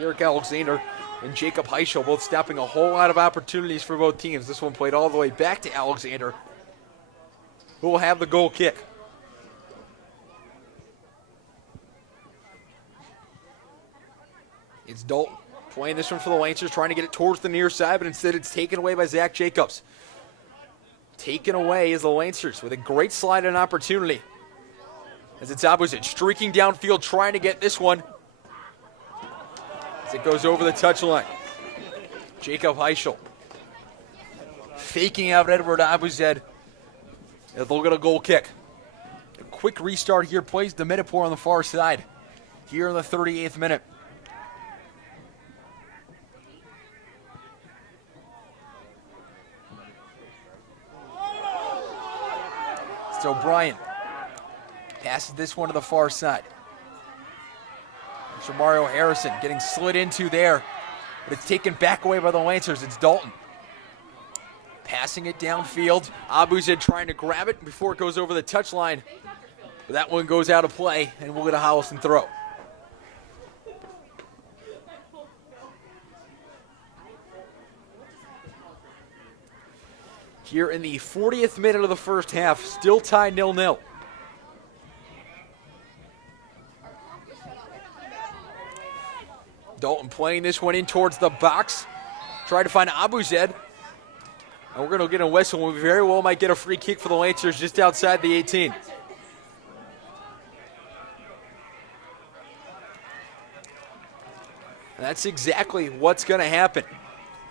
Eric Alexander and Jacob Heischel both stopping a whole lot of opportunities for both teams. This one played all the way back to Alexander, who will have the goal kick. It's Dalton playing this one for the Lancers, trying to get it towards the near side, but instead it's taken away by Zach Jacobs. Taken away is the Lancers with a great slide and opportunity. As it's Abuzed streaking downfield, trying to get this one. As it goes over the touchline. Jacob Heischel faking out Edward Abuzed. They'll get a goal kick. A quick restart here, plays the Medipore on the far side. Here in the 38th minute. So O'Brien passes this one to the far side. So Mario Harrison getting slid into there, but it's taken back away by the Lancers. It's Dalton passing it downfield. Abuzed trying to grab it before it goes over the touchline, but that one goes out of play, and we'll get a Holliston throw. Here in the 40th minute of the first half, still tied 0-0. Dalton playing this one in towards the box. Try to find Abuzed. And we're going to get a whistle. We very well might get a free kick for the Lancers just outside the 18. And that's exactly what's going to happen.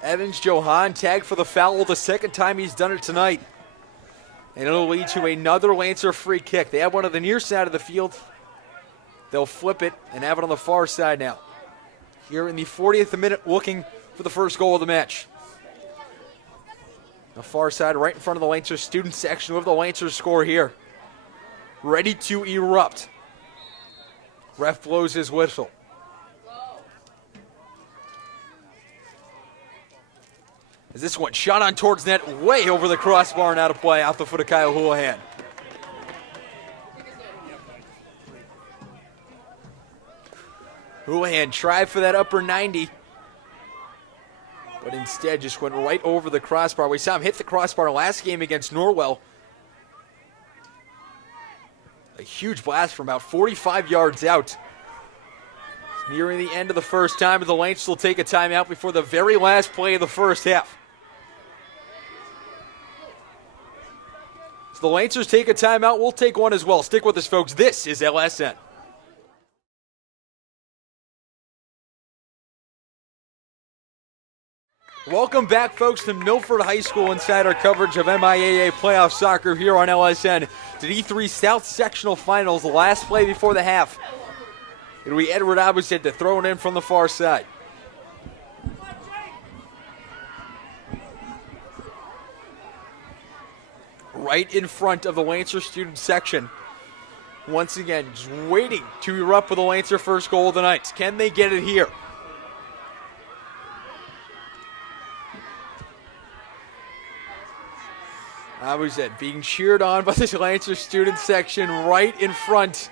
Evans Johan tagged for the foul the second time he's done it tonight. And it'll lead to another Lancer free kick. They have one on the near side of the field. They'll flip it and have it on the far side now. Here in the 40th minute, looking for the first goal of the match. The far side, right in front of the Lancers student section with the Lancers score here. Ready to erupt. Ref blows his whistle. As this one shot on towards net, way over the crossbar and out of play, off the foot of Kyle Houlihan. Houlihan tried for that upper 90, but instead just went right over the crossbar. We saw him hit the crossbar last game against Norwell. A huge blast from about 45 yards out. It's nearing the end of the first time, and the Lancers will take a timeout before the very last play of the first half. So the Lancers take a timeout. We'll take one as well. Stick with us, folks. This is LSN. Welcome back, folks, to Milford High School Insider coverage of MIAA playoff soccer here on LSN. To D3 South Sectional Finals, the last play before the half. It'll be Edward Abused to throw it in from the far side. Right in front of the Lancer student section. Once again, just waiting to erupt with the Lancer first goal of the night. Can they get it here? Abuzed being cheered on by the Lancer student section right in front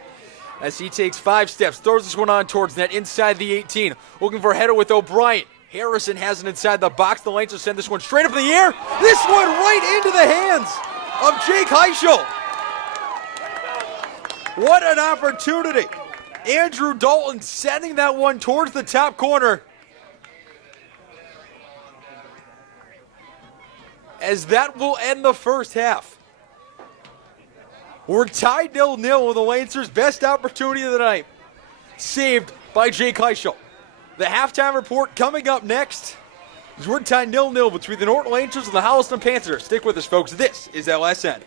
as he takes 5 steps, throws this one on towards net inside the 18. Looking for a header with O'Brien. Harrison has it inside the box. The Lancers send this one straight up in the air. This one right into the hands of Jake Heischel. What an opportunity. Andrew Dalton sending that one towards the top corner. As that will end the first half. We're tied 0-0 with the Lancers' best opportunity of the night. Saved by Jake Heischel. The halftime report coming up next. As we're tied 0-0 between the Norton Lancers and the Holliston Panthers. Stick with us, folks. This is LSN.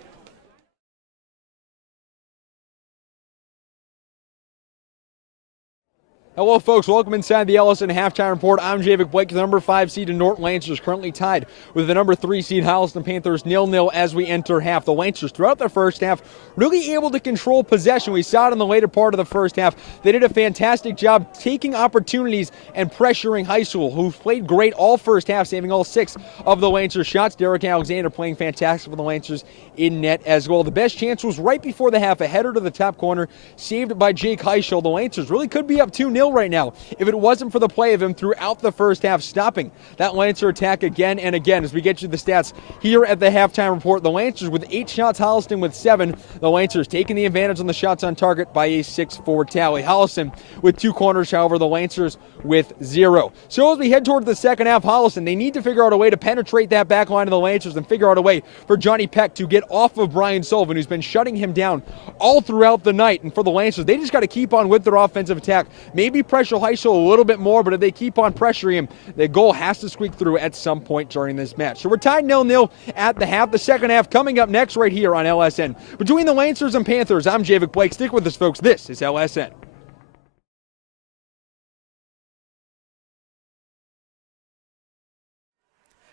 Hello, folks. Welcome inside the Ellison Halftime Report. I'm Javik Blake. The number 5 seed in Norton Lancers currently tied with the number 3 seed Holliston Panthers 0-0 as we enter half. The Lancers throughout the first half really able to control possession. We saw it in the later part of the first half. They did a fantastic job taking opportunities and pressuring Heischel, who played great all first half, saving all 6 of the Lancers shots. Derek Alexander playing fantastic for the Lancers in net as well. The best chance was right before the half, a header to the top corner, saved by Jake Heischel. The Lancers really could be up 2-0 right now if it wasn't for the play of him throughout the first half, stopping that Lancer attack again and again. As we get you the stats here at the halftime report, the Lancers with 8 shots, Holliston with 7. The Lancers taking the advantage on the shots on target by a 6-4 tally. Holliston with 2 corners, however, the Lancers with 0. So as we head toward the second half, Holliston, they need to figure out a way to penetrate that back line of the Lancers and figure out a way for Johnny Peck to get off of Brian Sullivan, who's been shutting him down all throughout the night. And for the Lancers, they just got to keep on with their offensive attack. Maybe pressure Heischel a little bit more, but if they keep on pressuring him, the goal has to squeak through at some point during this match. So we're tied 0-0 at the half. The second half coming up next right here on LSN. Between the Lancers and Panthers, I'm Javik Blake. Stick with us, folks. This is LSN.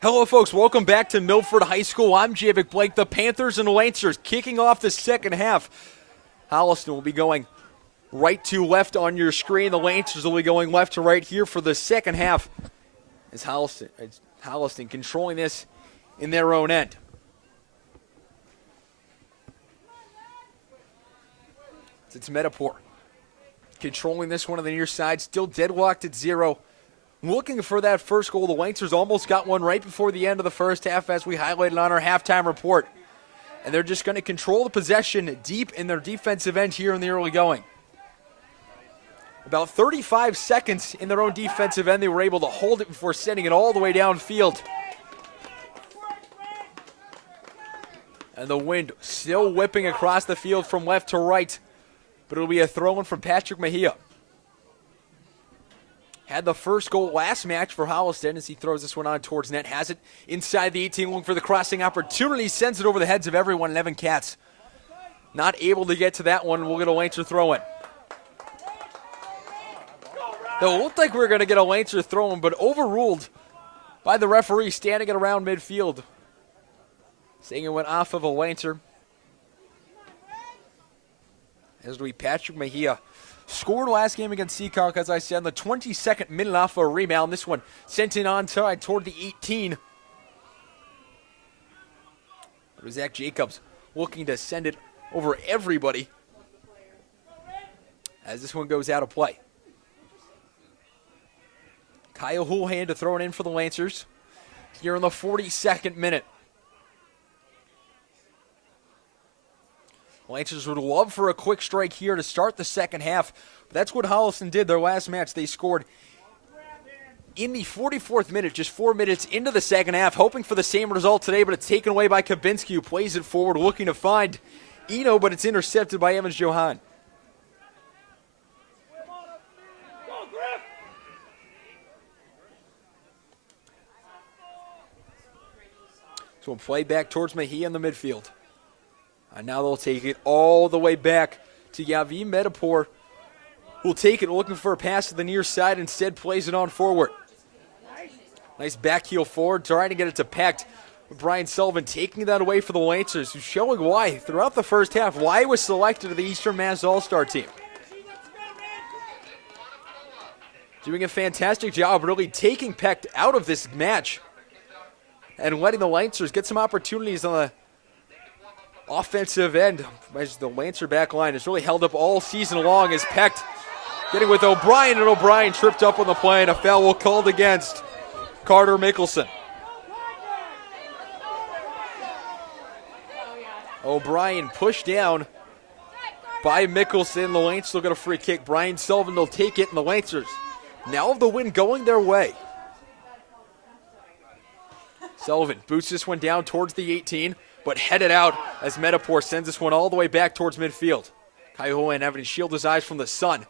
Hello, folks. Welcome back to Milford High School. I'm Javik Blake. The Panthers and the Lancers kicking off the second half. Holliston will be going right to left on your screen. The Lancers will be going left to right here for the second half. As Holliston controlling this in their own end. It's Metapor controlling this one on the near side. Still deadlocked at 0. Looking for that first goal. The Lancers almost got one right before the end of the first half, as we highlighted on our halftime report. And they're just going to control the possession deep in their defensive end here in the early going. About 35 seconds in their own defensive end. They were able to hold it before sending it all the way downfield. And the wind still whipping across the field from left to right. But it'll be a throw-in from Patrick Mejia. Had the first goal last match for Holliston as he throws this one on towards net. Has it inside the 18, looking for the crossing opportunity. Sends it over the heads of everyone. And Evan Katz not able to get to that one. We'll get a Lancer throw-in. It looked like we were going to get a Lancer throw-in, but overruled by the referee standing it around midfield, saying it went off of a Lancer. As do we Patrick Mejia. Scored last game against Seacock, as I said, in the 22nd minute off of a rebound. This one sent in onside toward the 18. It was Zach Jacobs looking to send it over everybody as this one goes out of play. Kyle Houlihan to throw it in for the Lancers here in the 42nd minute. Lancers would love for a quick strike here to start the second half. But that's what Holliston did their last match. They scored in the 44th minute, just 4 minutes into the second half, hoping for the same result today, but it's taken away by Kabinski, who plays it forward, looking to find Eno, but it's intercepted by Evans Johan. So we'll play back towards Mejia in the midfield. And now they'll take it all the way back to Yavi Medapur, who'll take it looking for a pass to the near side, instead plays it on forward. Nice back heel forward, trying to get it to Pecht. Brian Sullivan taking that away for the Lancers, who's showing why, throughout the first half, why he was selected to the Eastern Mass All-Star team. Doing a fantastic job really taking Pecht out of this match and letting the Lancers get some opportunities on the offensive end, as the Lancer back line has really held up all season long, as Pecht getting with O'Brien, and O'Brien tripped up on the play, and a foul called against Carter Mickelson. O'Brien pushed down by Mickelson. The Lancers will get a free kick. Brian Sullivan will take it, and the Lancers now have the win going their way. Sullivan boots this one down towards the 18, but headed out as Medapur sends this one all the way back towards midfield. Kaihoan having to shield his eyes from the sun.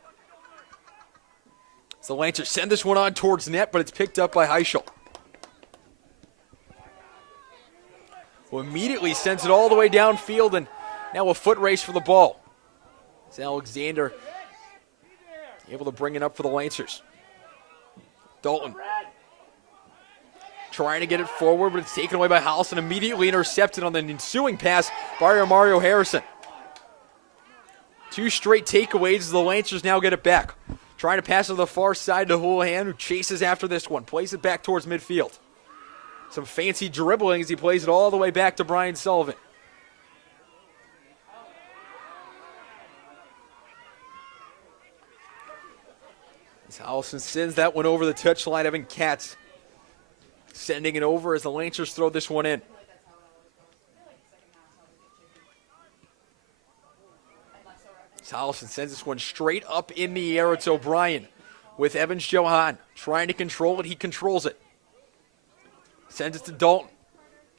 So the Lancers send this one on towards net, but it's picked up by Heischel, who immediately sends it all the way downfield, and now a foot race for the ball. It's Alexander able to bring it up for the Lancers. Dalton trying to get it forward, but it's taken away by Holliston, immediately intercepted on the ensuing pass by Mario Harrison. 2 straight takeaways as the Lancers now get it back. Trying to pass to the far side to Houlihan, who chases after this one, plays it back towards midfield. Some fancy dribbling as he plays it all the way back to Brian Sullivan. As Holliston sends that one over the touchline, Evan Katz sending it over as the Lancers throw this one in. As Holliston sends this one straight up in the air. It's O'Brien with Evans Johan trying to control it. He controls it. Sends it to Dalton.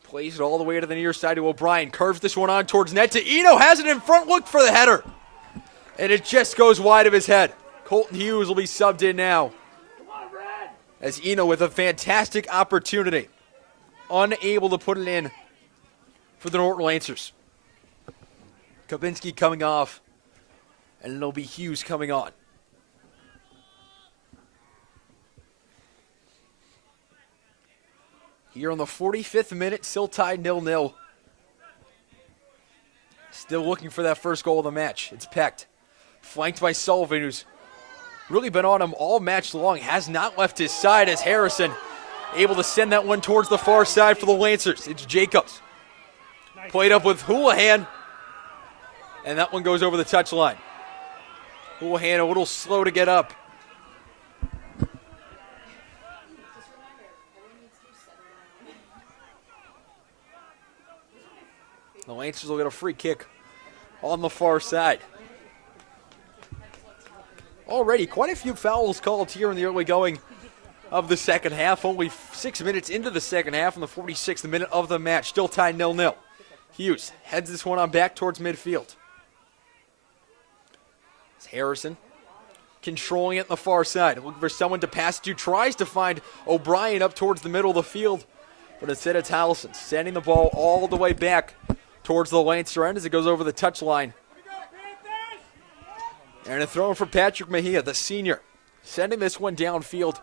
Plays it all the way to the near side to O'Brien. Curves this one on towards net to Eno. Has it in front. Look for the header. And it just goes wide of his head. Colton Hughes will be subbed in now, as Eno with a fantastic opportunity, unable to put it in for the Norton Lancers. Kabinski coming off, and it'll be Hughes coming on. Here on the 45th minute, still tied 0-0. Still looking for that first goal of the match. It's Pecht, flanked by Sullivan, who's really been on him all match long, has not left his side, as Harrison able to send that one towards the far side for the Lancers. It's Jacobs. Played up with Houlihan, and that one goes over the touchline. Houlihan a little slow to get up. The Lancers will get a free kick on the far side. Already quite a few fouls called here in the early going of the second half. Only 6 minutes into the second half in the 46th minute of the match. Still tied 0-0. Hughes heads this one on back towards midfield. It's Harrison controlling it on the far side. Looking for someone to pass to. Tries to find O'Brien up towards the middle of the field. But instead it's Holliston sending the ball all the way back towards the Lancer end as it goes over the touchline. And a throw for Patrick Mejia, the senior. Sending this one downfield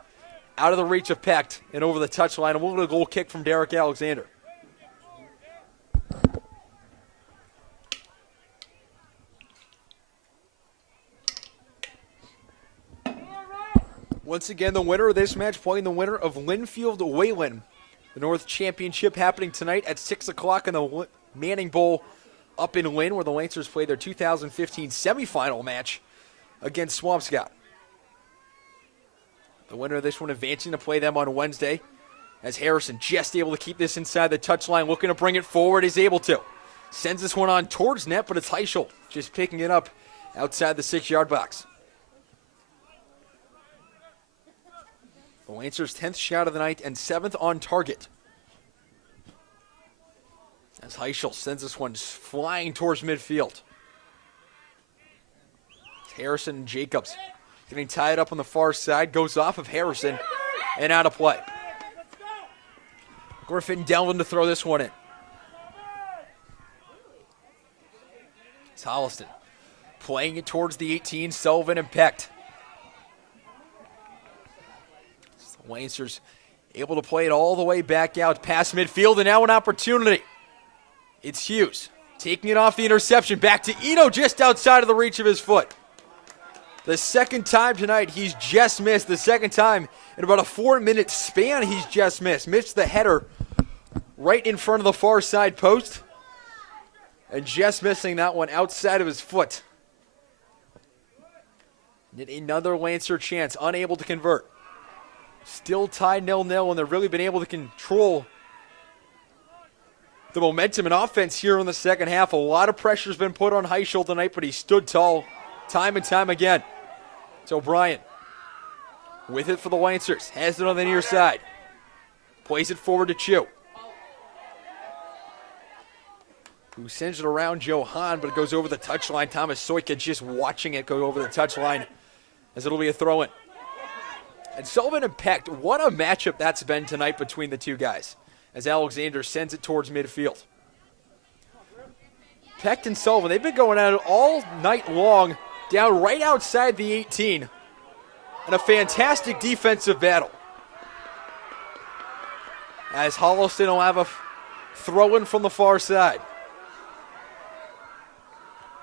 out of the reach of Pecht and over the touchline. And we'll get a goal kick from Derek Alexander. Once again, the winner of this match playing the winner of Linfield-Wayland. The North Championship happening tonight at 6 o'clock in the Manning Bowl up in Lynn, where the Lancers play their 2015 semifinal match against Swampscott. The winner of this one advancing to play them on Wednesday, as Harrison just able to keep this inside the touchline, looking to bring it forward, is able to. Sends this one on towards net, but it's Heischel just picking it up outside the 6-yard box. The Lancers' 10th shot of the night and 7th on target. As Heischel sends this one flying towards midfield. Harrison and Jacobs getting tied up on the far side. Goes off of Harrison and out of play. Griffin Delvin to throw this one in. It's Holliston playing it towards the 18. Sullivan and Pecht. Lancers able to play it all the way back out past midfield, and now an opportunity. It's Hughes taking it off the interception. Back to Eno just outside of the reach of his foot. The second time tonight he's just missed. The second time in about a 4-minute span he's just missed. Missed the header right in front of the far side post. And just missing that one outside of his foot. Yet another Lancer chance, unable to convert. Still tied 0-0, and they've really been able to control the momentum and offense here in the second half. A lot of pressure's been put on Heischel tonight, but he stood tall time and time again. It's O'Brien with it for the Lancers. Has it on the near side. Plays it forward to Chew, who sends it around Johan, but it goes over the touchline. Thomas Soika just watching it go over the touchline as it'll be a throw-in. And Sullivan and Pecht, what a matchup that's been tonight between the two guys, as Alexander sends it towards midfield. Pecht and Sullivan, they've been going at it all night long, down right outside the 18, and a fantastic defensive battle. As Holliston will have a throw-in from the far side.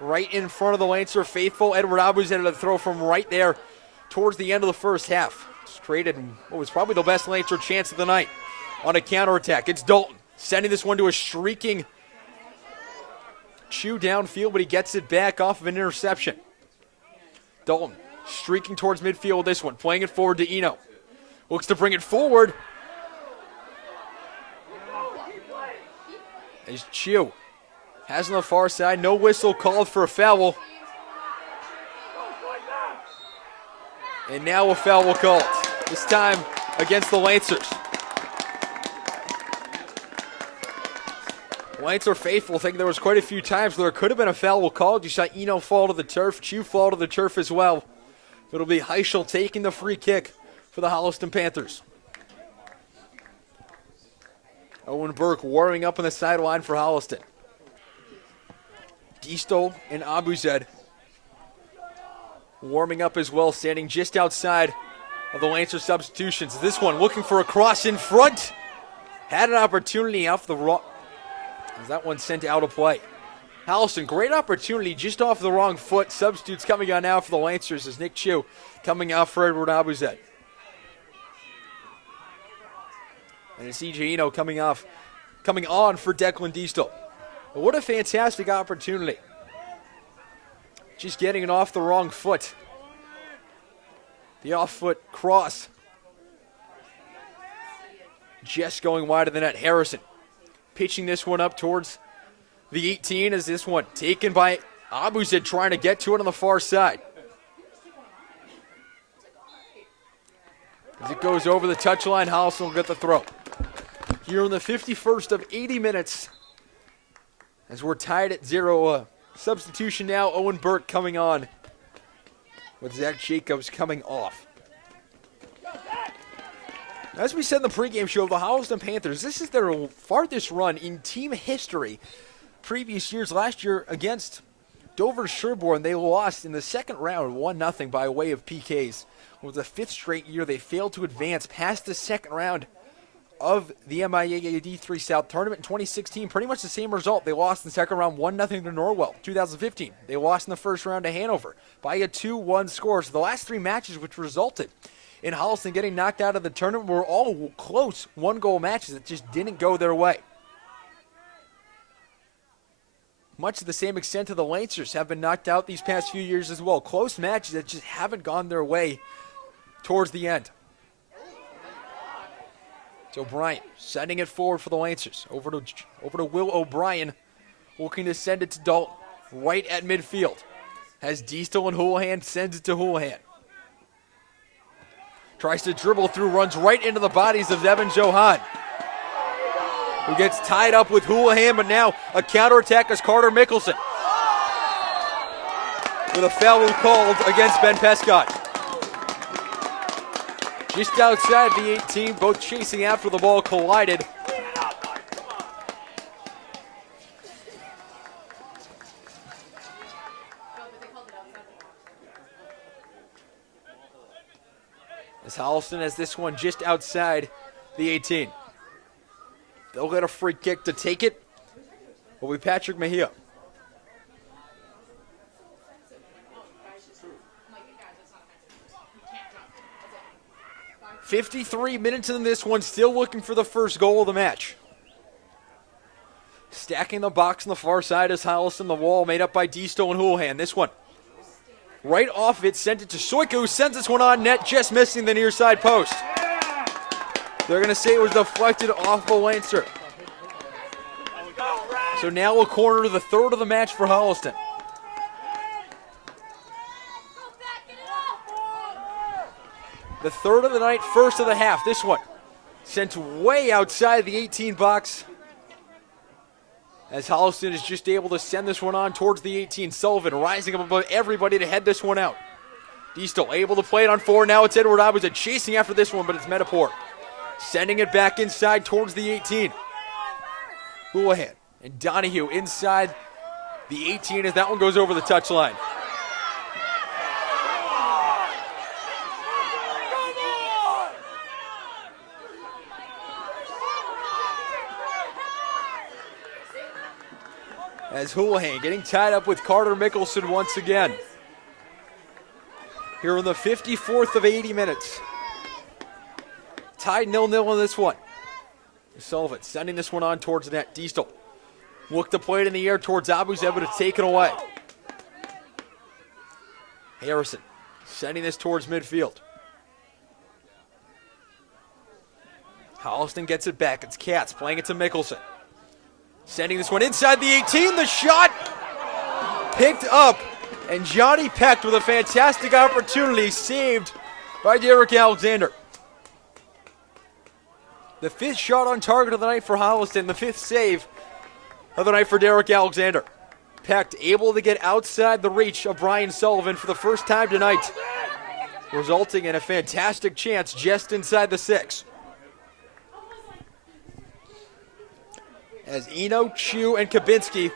Right in front of the Lancer faithful, Edward Abus had a throw from right there towards the end of the first half. Just created what was probably the best Lancer chance of the night on a counterattack. It's Dalton sending this one to a streaking Chew downfield, but he gets it back off of an interception. Dalton streaking towards midfield with this one, playing it forward to Eno. Looks to bring it forward. As Chew has on the far side, no whistle called for a foul. And now a foul will call. This time against the Lancers. Lancer faithful think there was quite a few times where there could have been a foul called. You saw Eno fall to the turf, Chew fall to the turf as well. It'll be Heischel taking the free kick for the Holliston Panthers. Owen Burke warming up on the sideline for Holliston. Diestel and Abuzed warming up as well, standing just outside of the Lancer substitutions. This one looking for a cross in front. Had an opportunity off the wrong. That one sent out of play. Holliston, great opportunity just off the wrong foot. Substitutes coming on now for the Lancers as Nick Chew coming out for Edward Abuzed. And it's EJ Eno coming on for Declan Diestel. But what a fantastic opportunity. Just getting it off the wrong foot. The off-foot cross. Just going wide of the net. Harrison pitching this one up towards the 18 as this one taken by Abuzid trying to get to it on the far side. As it goes over the touchline, Holliston will get the throw. Here in the 51st of 80 minutes, as we're tied at 0. Substitution now, Owen Burke coming on, with Zach Jacobs coming off. As we said in the pregame show, the Holliston Panthers, this is their farthest run in team history. Previous years, last year against Dover Sherborne, they lost in the second round 1-0 by way of PKs. It was the 5th straight year they failed to advance past the second round of the MIAA D3 South Tournament. In 2016, pretty much the same result. They lost in the second round 1-0 to Norwell. 2015, they lost in the first round to Hanover by a 2-1 score. So the last 3 matches which resulted in Holliston getting knocked out of the tournament were all close 1-goal matches that just didn't go their way. Much to the same extent to the Lancers have been knocked out these past few years as well. Close matches that just haven't gone their way towards the end. So O'Brien sending it forward for the Lancers. Over to Will O'Brien, looking to send it to Dalton, right at midfield. Has Diestel and Houlihan, sends it to Houlihan. Tries to dribble through, runs right into the bodies of Devin Johan, who gets tied up with Houlihan, but now a counterattack as Carter Mickelson, with a foul called against Ben Pescott. Just outside the 18, both chasing after the ball, collided. As Holliston has this one just outside the 18. They'll get a free kick to take it. Will be Patrick Mejia. 53 minutes in this one, still looking for the first goal of the match. Stacking the box on the far side is Holliston. The wall made up by Diestel and Houlihan. This one, right off it, sent it to Soika, who sends this one on net, just missing the near side post. They're going to say it was deflected off the Lancer. So now a corner to the third of the match for Holliston. The third of the night, first of the half. This one sent way outside the 18 box, as Holliston is just able to send this one on towards the 18. Sullivan rising up above everybody to head this one out. Diestel able to play it on forward. Now it's Edward Abuza chasing after this one, but it's Metaport sending it back inside towards the 18. Houlihan and Donahue inside the 18 as that one goes over the touchline. As Houlihan getting tied up with Carter Mickelson once again. Here in the 54th of 80 minutes. Tied 0-0 in this one. Sullivan sending this one on towards the net. Diestel looked to play it in the air towards Abu's, able to take it away. Harrison sending this towards midfield. Holliston gets it back. It's Katz playing it to Mickelson. Sending this one inside the 18. The shot picked up. And Johnny Peck with a fantastic opportunity, saved by Derek Alexander. The 5th shot on target of the night for Holliston. The 5th save of the night for Derek Alexander. Peck able to get outside the reach of Brian Sullivan for the first time tonight, resulting in a fantastic chance just inside the 6. As Eno, Chu, and Kabinski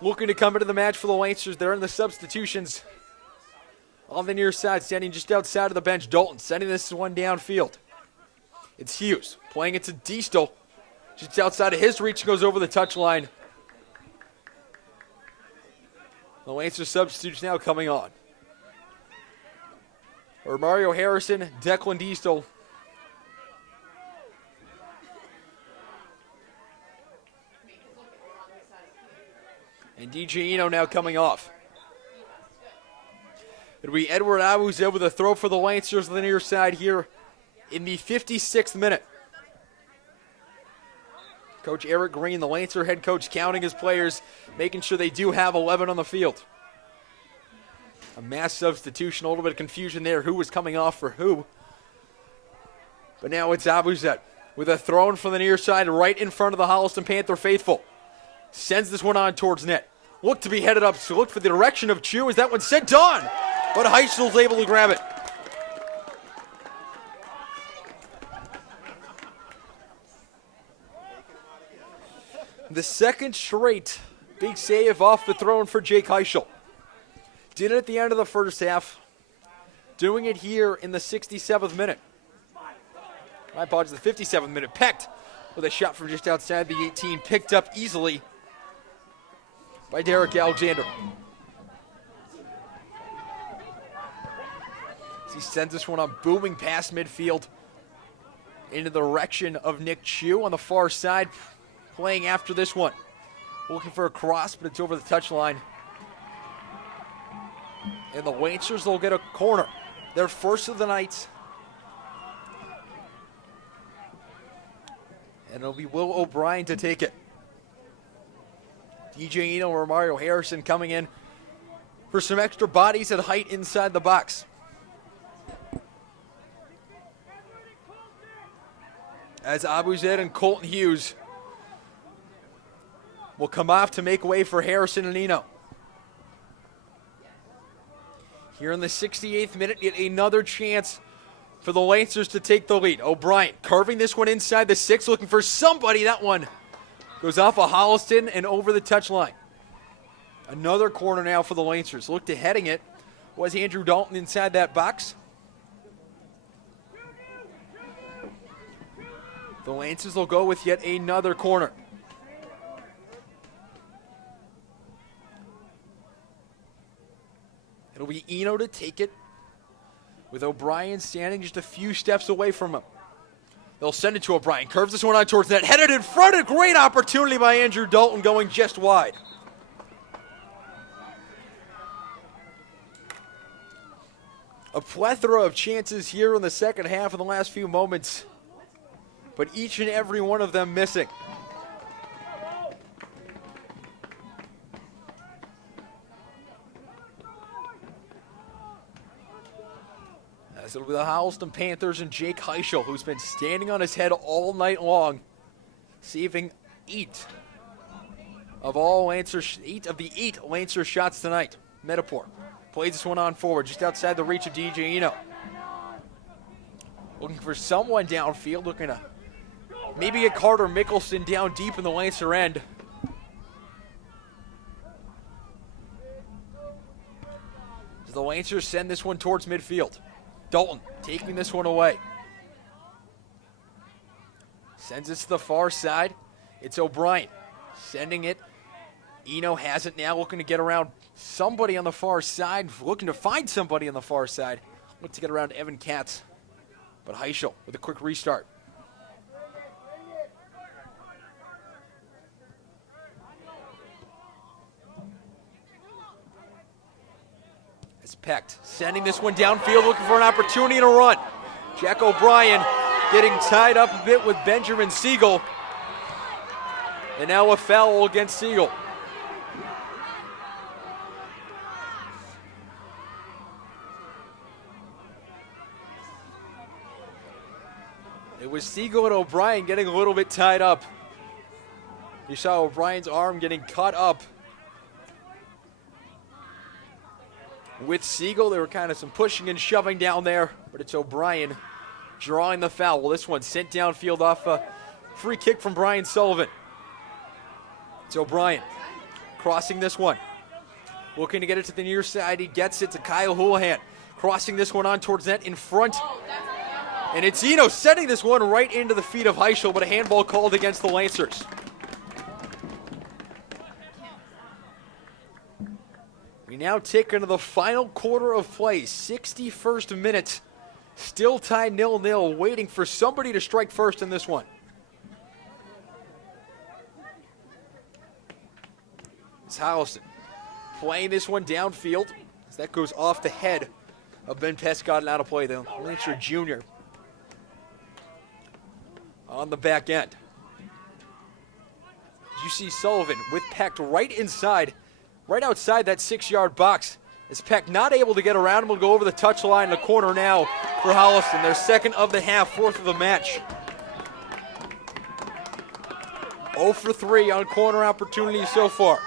looking to come into the match for the Lancers. They're in the substitutions on the near side, standing just outside of the bench. Dalton sending this one downfield. It's Hughes playing it to Diestel. Just outside of his reach, goes over the touchline. The Lancers substitutes now coming on. Or Mario Harrison, Declan Diestel. And DJ Eno now coming off. It'll be Edward Abuza with a throw for the Lancers on the near side here in the 56th minute. Coach Eric Green, the Lancer head coach, counting his players, making sure they do have 11 on the field. A mass substitution, a little bit of confusion there. Who was coming off for who? But now it's Abuzet with a throw in from the near side right in front of the Holliston Panther faithful. Sends this one on towards net. Look to be headed up, so look for the direction of Chu as that one sent on. But Heichel's able to grab it. The second straight big save off the throw for Jake Heichel. Did it at the end of the first half. Doing it here in the 67th minute. My apologies, the 57th minute. Pecked with a shot from just outside the 18. Picked up easily by Derek Alexander. As he sends this one on booming past midfield into the direction of Nick Chu on the far side. Playing after this one. Looking for a cross, but it's over the touchline. And the Lancers will get a corner. Their first of the night. And it'll be Will O'Brien to take it. DJ Eno or Mario Harrison coming in for some extra bodies at height inside the box. As Abuzet and Colton Hughes will come off to make way for Harrison and Eno. Here in the 68th minute, yet another chance for the Lancers to take the lead. O'Brien curving this one inside the 6, looking for somebody. That one goes off of Holliston and over the touchline. Another corner now for the Lancers. Looked to heading it was Andrew Dalton inside that box. The Lancers will go with yet another corner. It'll be Eno to take it, with O'Brien standing just a few steps away from him. They'll send it to O'Brien. Curves this one on towards net. Headed in front. A great opportunity by Andrew Dalton going just wide. A plethora of chances here in the second half in the last few moments, but each and every one of them missing. As it'll be the Holliston Panthers and Jake Heichel, who's been standing on his head all night long, saving 8 of the 8 Lancer shots tonight. Metapor plays this one on forward, just outside the reach of DJ Eno. Looking for someone downfield, looking to maybe get Carter Mickelson down deep in the Lancer end. As the Lancers send this one towards midfield. Dalton taking this one away. Sends it to the far side. It's O'Brien sending it. Eno has it now, looking to get around somebody on the far side. Looking to find somebody on the far side. Looking to get around Evan Katz. But Heichel with a quick restart. It's Pecked, sending this one downfield, looking for an opportunity and a run. Jack O'Brien getting tied up a bit with Benjamin Siegel. And now a foul against Siegel. It was Siegel and O'Brien getting a little bit tied up. You saw O'Brien's arm getting cut up. With Siegel, there were kind of some pushing and shoving down there, but it's O'Brien drawing the foul. Well, this one sent downfield off a free kick from Brian Sullivan. It's O'Brien crossing this one. Looking to get it to the near side. He gets it to Kyle Houlihan. Crossing this one on towards net in front. And it's Eno sending this one right into the feet of Heichel, but a handball called against the Lancers. We now take into the final quarter of play, 61st minute. Still tied 0-0, waiting for somebody to strike first in this one. It's Holliston playing this one downfield. As that goes off the head of Ben Pescott and out of play, though. Lancer Jr. on the back end. You see Sullivan with Pecked right inside, right outside that 6-yard box. As Peck not able to get around him, will go over the touchline in the corner now for Holliston. Their second of the half, fourth of the match. 0 for 3 on corner opportunities so far.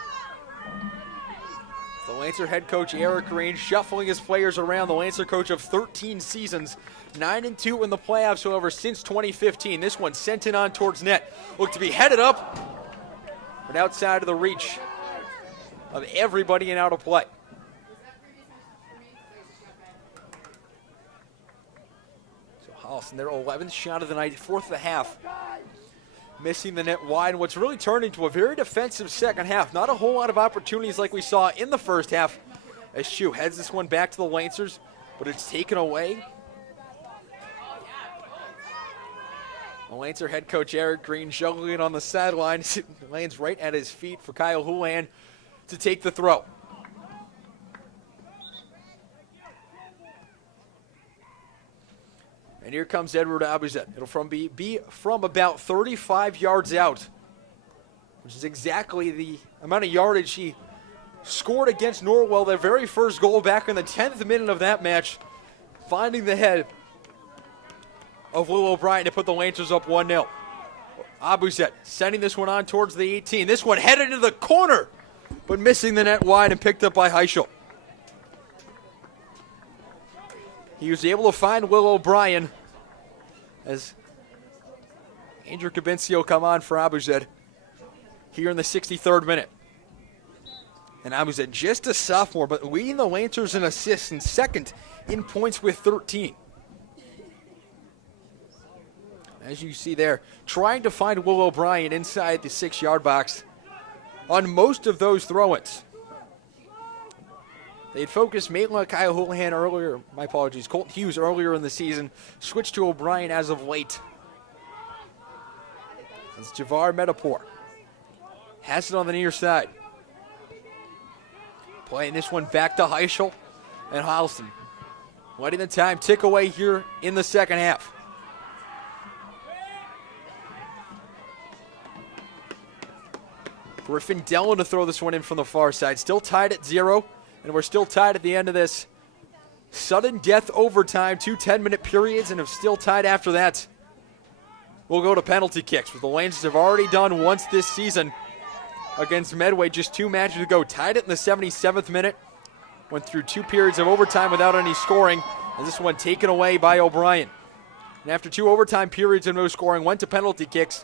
The Lancer head coach Eric Green shuffling his players around. The Lancer coach of 13 seasons, 9-2 in the playoffs, however, since 2015. This one sent in on towards net. Looked to be headed up, but outside of the reach of everybody and out of play. So Holliston, their 11th shot of the night, fourth of the half. Missing the net wide, and what's really turned into a very defensive second half. Not a whole lot of opportunities like we saw in the first half. As Chu heads this one back to the Lancers, but it's taken away. The Lancer head coach Eric Green juggling it on the sideline. Lands right at his feet for Kyle Houlihan to take the throw. And here comes Edward Abuzet. It'll be from about 35 yards out, which is exactly the amount of yardage he scored against Norwell, their very first goal back in the 10th minute of that match, finding the head of Will O'Brien to put the Lancers up 1-0. Abuzet sending this one on towards the 18. This one headed into the corner, but missing the net wide and picked up by Heischel. He was able to find Will O'Brien as Andrew Kabinski will come on for Abuzet here in the 63rd minute. And Abuzet, just a sophomore, but leading the Lancers in assists and second in points with 13. As you see there, trying to find Will O'Brien inside the 6-yard box on most of those throw-ins. They'd focused mainly on Kyle Houlihan earlier, Colt Hughes earlier in the season, switched to O'Brien as of late. It's Javar Metapor. Has it on the near side. Playing this one back to Heischel and Holliston. Letting the time tick away here in the second half. Griffin Dellin to throw this one in from the far side. Still tied at 0. And we're still tied at the end of this sudden death overtime, 2 10-minute periods, and have still tied after that. We'll go to penalty kicks, which the Lancers have already done once this season against Medway, just 2 matches ago. Tied it in the 77th minute. Went through 2 periods of overtime without any scoring, and this one taken away by O'Brien. And after 2 overtime periods and no scoring, went to penalty kicks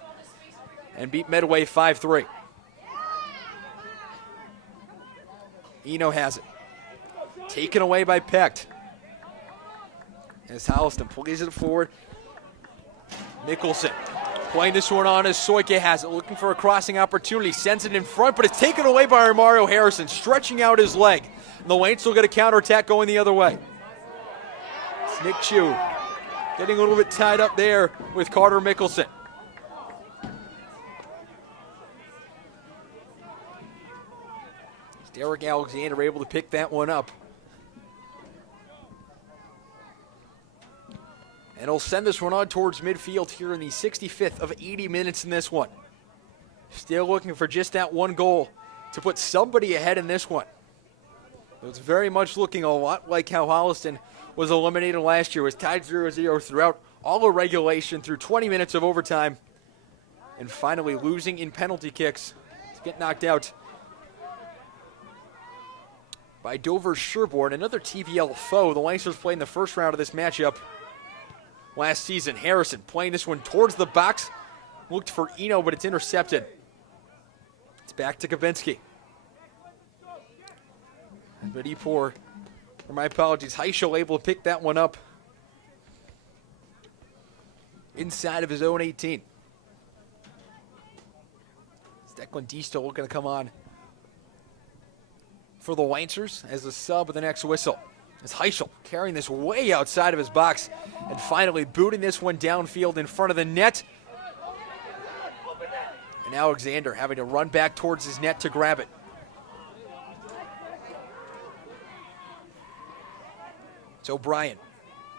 and beat Medway 5-3. Eno has it. Taken away by Pecht. As Holliston plays it forward. Mickelson playing this one on as Soike has it. Looking for a crossing opportunity. Sends it in front, but it's taken away by Mario Harrison. Stretching out his leg. And the Lancers will get a counterattack going the other way. It's Nick Chu getting a little bit tied up there with Carter Mickelson. Derek Alexander able to pick that one up. And he'll send this one on towards midfield here in the 65th of 80 minutes in this one. Still looking for just that one goal to put somebody ahead in this one. It's very much looking a lot like how Holliston was eliminated last year. It was tied 0-0 throughout all of regulation through 20 minutes of overtime. And finally losing in penalty kicks to get knocked out by Dover Sherborne, another TVL foe. The Lancers played in the first round of this matchup last season. Harrison playing this one towards the box. Looked for Eno, but it's intercepted. It's back to Kabinski. But Heischel able to pick that one up inside of his own 18. Declan Disto looking to come on for the Lancers as a sub of the next whistle. As Heischel carrying this way outside of his box and finally booting this one downfield in front of the net. And Alexander having to run back towards his net to grab it. It's O'Brien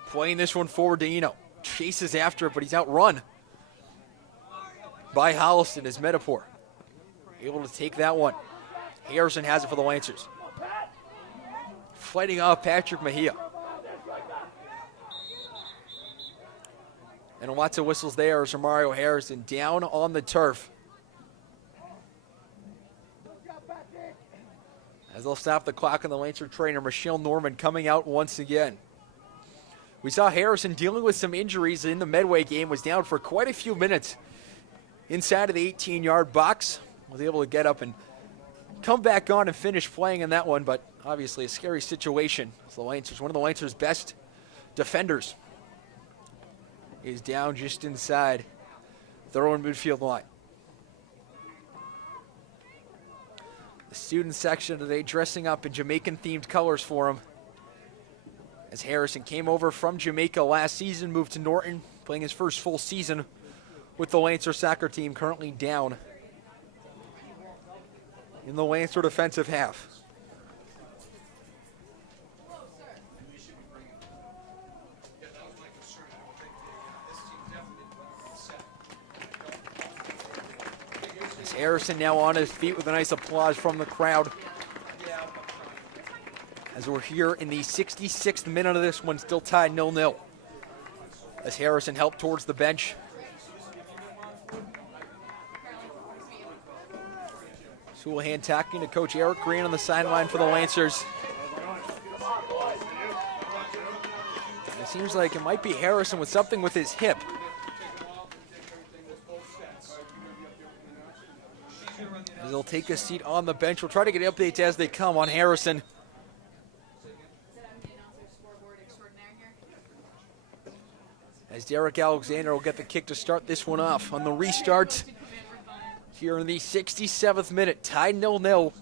playing this one forward to Eno. Chases after it, but he's outrun by Holliston as Metapor able to take that one. Harrison has it for the Lancers. fighting off Patrick Mejia. And lots of whistles there as Mario Harrison down on the turf. As they'll stop the clock on the Lancer trainer, Michelle Norman coming out once again. We saw Harrison dealing with some injuries in the Medway game, was down for quite a few minutes inside of the 18-yard box. Was able to get up and come back on and finish playing in that one, but obviously a scary situation. So the Lancers, one of the Lancers' best defenders, is down just inside their own midfield line. The student section today dressing up in Jamaican-themed colors for him, as Harrison came over from Jamaica last season, moved to Norton, playing his first full season with the Lancer soccer team, currently down in the Lancer defensive half. As Harrison now on his feet with a nice applause from the crowd. As we're here in the 66th minute of this one, still tied 0-0. As Harrison helped towards the bench. Houlihan talking to Coach Eric Green on the sideline for the Lancers. It seems like it might be Harrison with something with his hip. As he'll take a seat on the bench. We'll try to get updates as they come on Harrison. As Derek Alexander will get the kick to start this one off on the restart. Here in the 67th minute, tied 0-0.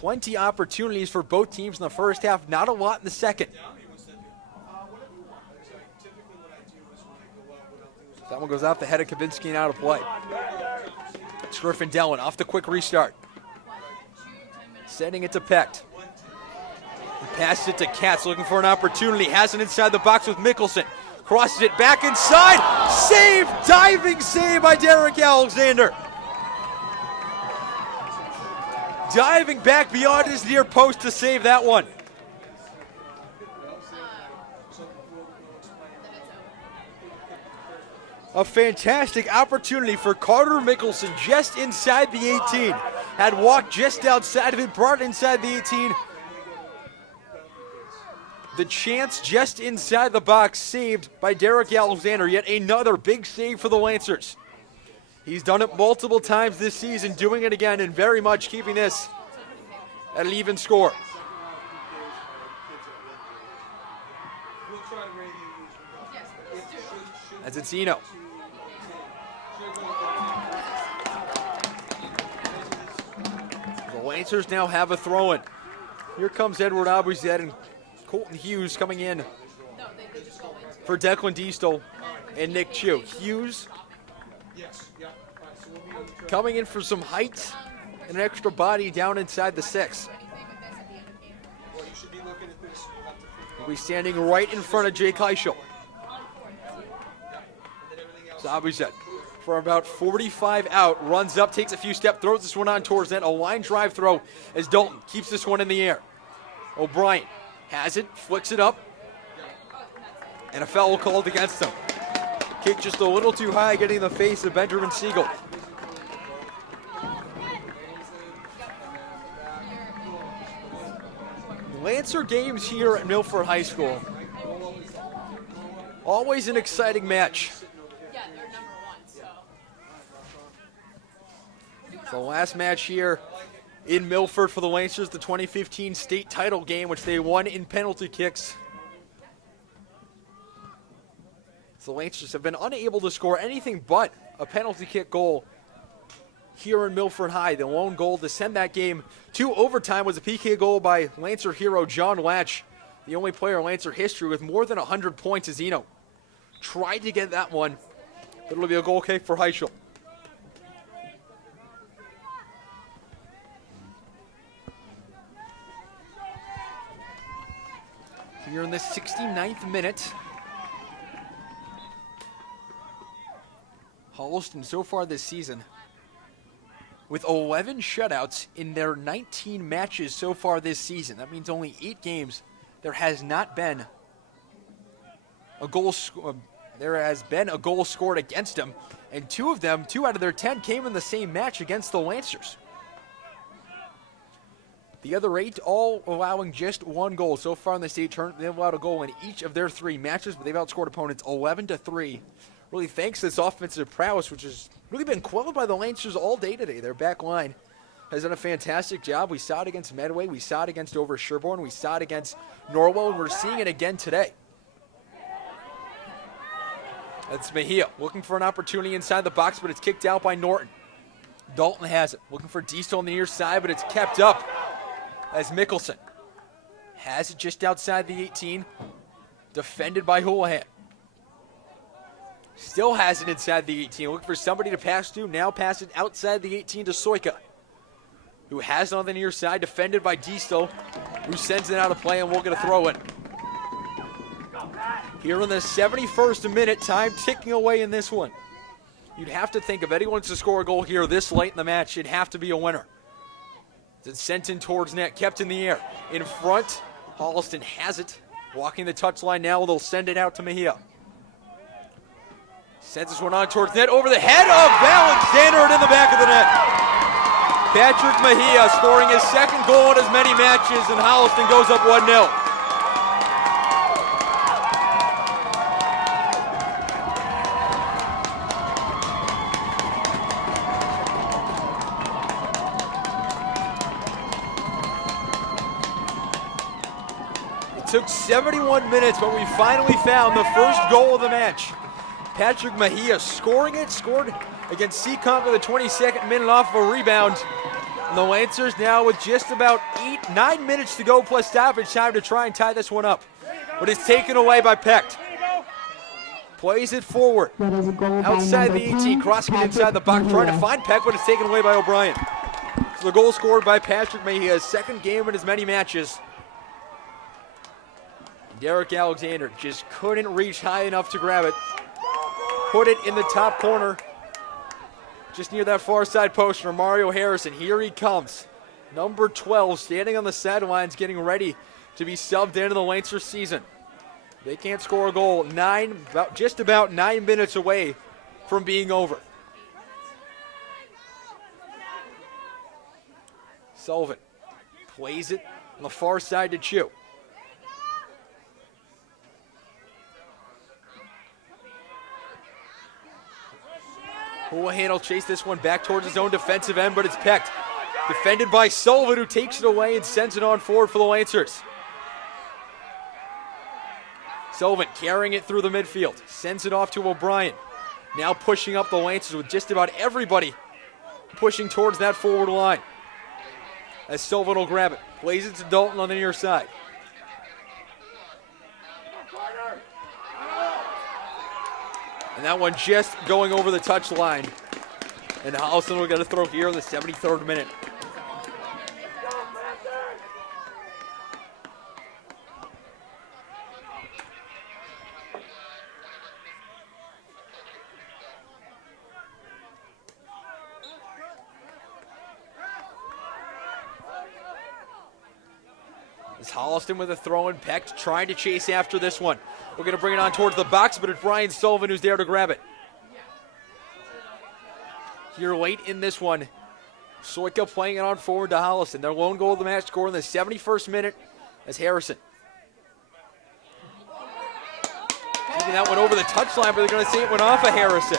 Plenty opportunities for both teams in the first half, not a lot in the second. That one goes off the head of Kavinsky and out of play. It's Griffin Dellin off the quick restart. Sending it to Pecht. Passes it to Katz, looking for an opportunity. Has it inside the box with Mickelson. Crosses it back inside. Save! Diving save by Derek Alexander. Diving back beyond his near post to save that one. A fantastic opportunity for Carter Mickelson just inside the 18. Had walked just outside of it, brought it inside the 18. The chance just inside the box saved by Derek Alexander. Yet another big save for the Lancers. He's done it multiple times this season, doing it again and very much keeping this at an even score. As it's Eno. The Lancers now have a throw-in. Here comes Edward Abuzet and Colton Hughes coming in for Declan Diestel and Nick Chu. Hughes coming in for some height and an extra body down inside the 6. He'll be standing right in front of Jake Heischel. Abuzet for about 45 out, runs up, takes a few steps, throws this one on towards net. A line drive throw as Dalton keeps this one in the air. O'Brien has it, flicks it up, and a foul called against him. Kick just a little too high, getting in the face of Benjamin Siegel. Lancer games here at Milford High School. Always an exciting match. The last match here in Milford for the Lancers, the 2015 state title game, which they won in penalty kicks. The Lancers have been unable to score anything but a penalty kick goal here in Milford High. The lone goal to send that game to overtime was a PK goal by Lancer hero John Latch, the only player in Lancer history with more than 100 points as Eno tried to get that one, but it'll be a goal kick for Heischel. Here in the 69th minute, Holliston so far this season with 11 shutouts in their 19 matches so far this season. That means only 8 games there has not been a goal. There has been a goal scored against them, and 2 out of their 10 came in the same match against the Lancers. The other 8 all allowing just 1 goal. So far in the state tournament, they've allowed a goal in each of their 3 matches, but they've outscored opponents 11-3. Really thanks to this offensive prowess, which has really been quelled by the Lancers all day today. Their back line has done a fantastic job. We saw it against Medway. We saw it against Over Sherborne. We saw it against Norwell, and we're seeing it again today. That's Mejia looking for an opportunity inside the box, but it's kicked out by Norton. Dalton has it. Looking for Diesel on the near side, but it's kept up as Mickelson has it just outside the 18. Defended by Houlihan. Still has it inside the 18. Looking for somebody to pass to. Now pass it outside the 18 to Soika, who has it on the near side. Defended by Diesel, who sends it out of play, and we'll get a throw in. Here in the 71st minute, time ticking away in this one. You'd have to think if anyone to score a goal here this late in the match, it'd have to be a winner. It's sent in towards net, kept in the air. In front, Holliston has it. Walking the touchline now, they'll send it out to Mejia. Sends this one on towards net, over the head of Alexander and in the back of the net. Patrick Mejia scoring his 2nd goal in as many matches, and Holliston goes up 1-0. Took 71 minutes, but we finally found the first goal of the match. Patrick Mejia scored against Seekonk in the 22nd minute off of a rebound. And the Lancers now with just about 9 minutes to go plus stoppage time to try and tie this one up. But it's taken away by Pecht. Plays it forward. Outside the 18, crossing it inside the box, trying to find Pecht, but it's taken away by O'Brien. So the goal scored by Patrick Mejia, his 2nd game in as many matches. Derek Alexander just couldn't reach high enough to grab it. Put it in the top corner, just near that far side post for Mario Harrison. Here he comes. Number 12 standing on the sidelines getting ready to be subbed into the Lancers season. They can't score a goal. Just about 9 minutes away from being over. Sullivan plays it on the far side to Chu. Houlihan will chase this one back towards his own defensive end, but it's Pecht. Defended by Sullivan, who takes it away and sends it on forward for the Lancers. Sullivan carrying it through the midfield. Sends it off to O'Brien. Now pushing up the Lancers with just about everybody pushing towards that forward line. As Sullivan will grab it. Plays it to Dalton on the near side. And that one just going over the touchline. And Holliston will get a throw here in the 73rd minute. It's Holliston with a throw in. Pecht trying to chase after this one. We're going to bring it on towards the box, but it's Brian Sullivan who's there to grab it. Here late in this one, Soika playing it on forward to Holliston. Their lone goal of the match scored in the 71st minute as Harrison. Taking that one over the touchline, but they're going to say it went off of Harrison.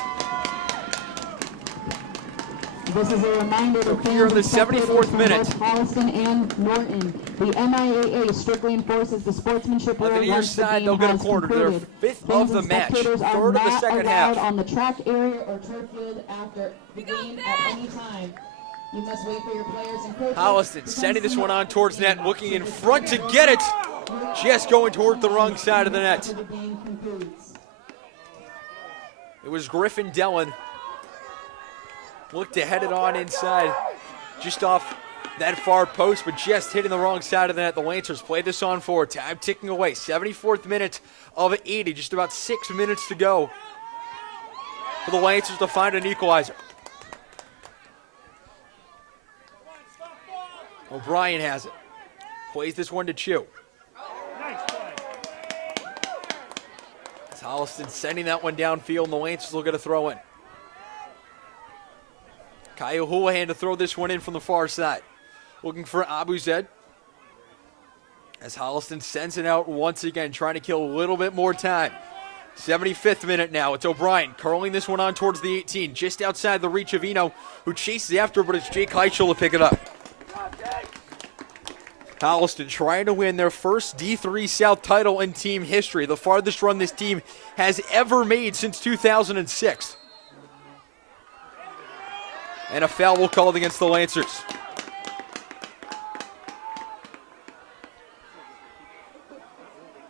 This is a reminder to here in the 74th minute. Holliston and Norton. The MIAA strictly enforces the sportsmanship on the rule near once the side, game they'll get a has corner. They're concluded. 5th Fans of the and match, spectators are 3rd of the not second allowed half. on the track area or turf field after the game at any time. You must wait for your players and coaches. Holliston sending this one on towards net, looking in front to get it. Just going toward the wrong side of the net. It was Griffin Dellen. Looked to head it on inside, just off that far post, but just hitting the wrong side of the net. The Lancers play this on forward. Time ticking away. 74th minute of 80. Just about 6 minutes to go for the Lancers to find an equalizer. O'Brien has it. Plays this one to Chu. Holliston sending that one downfield, and the Lancers will get a throw in. Kyle Houlihan to throw this one in from the far side. Looking for Abuzed. As Holliston sends it out once again, trying to kill a little bit more time. 75th minute now. It's O'Brien curling this one on towards the 18, just outside the reach of Eno, who chases after, but it's Jake Heischel to pick it up. Holliston trying to win their first D3 South title in team history, the farthest run this team has ever made since 2006. And a foul called against the Lancers.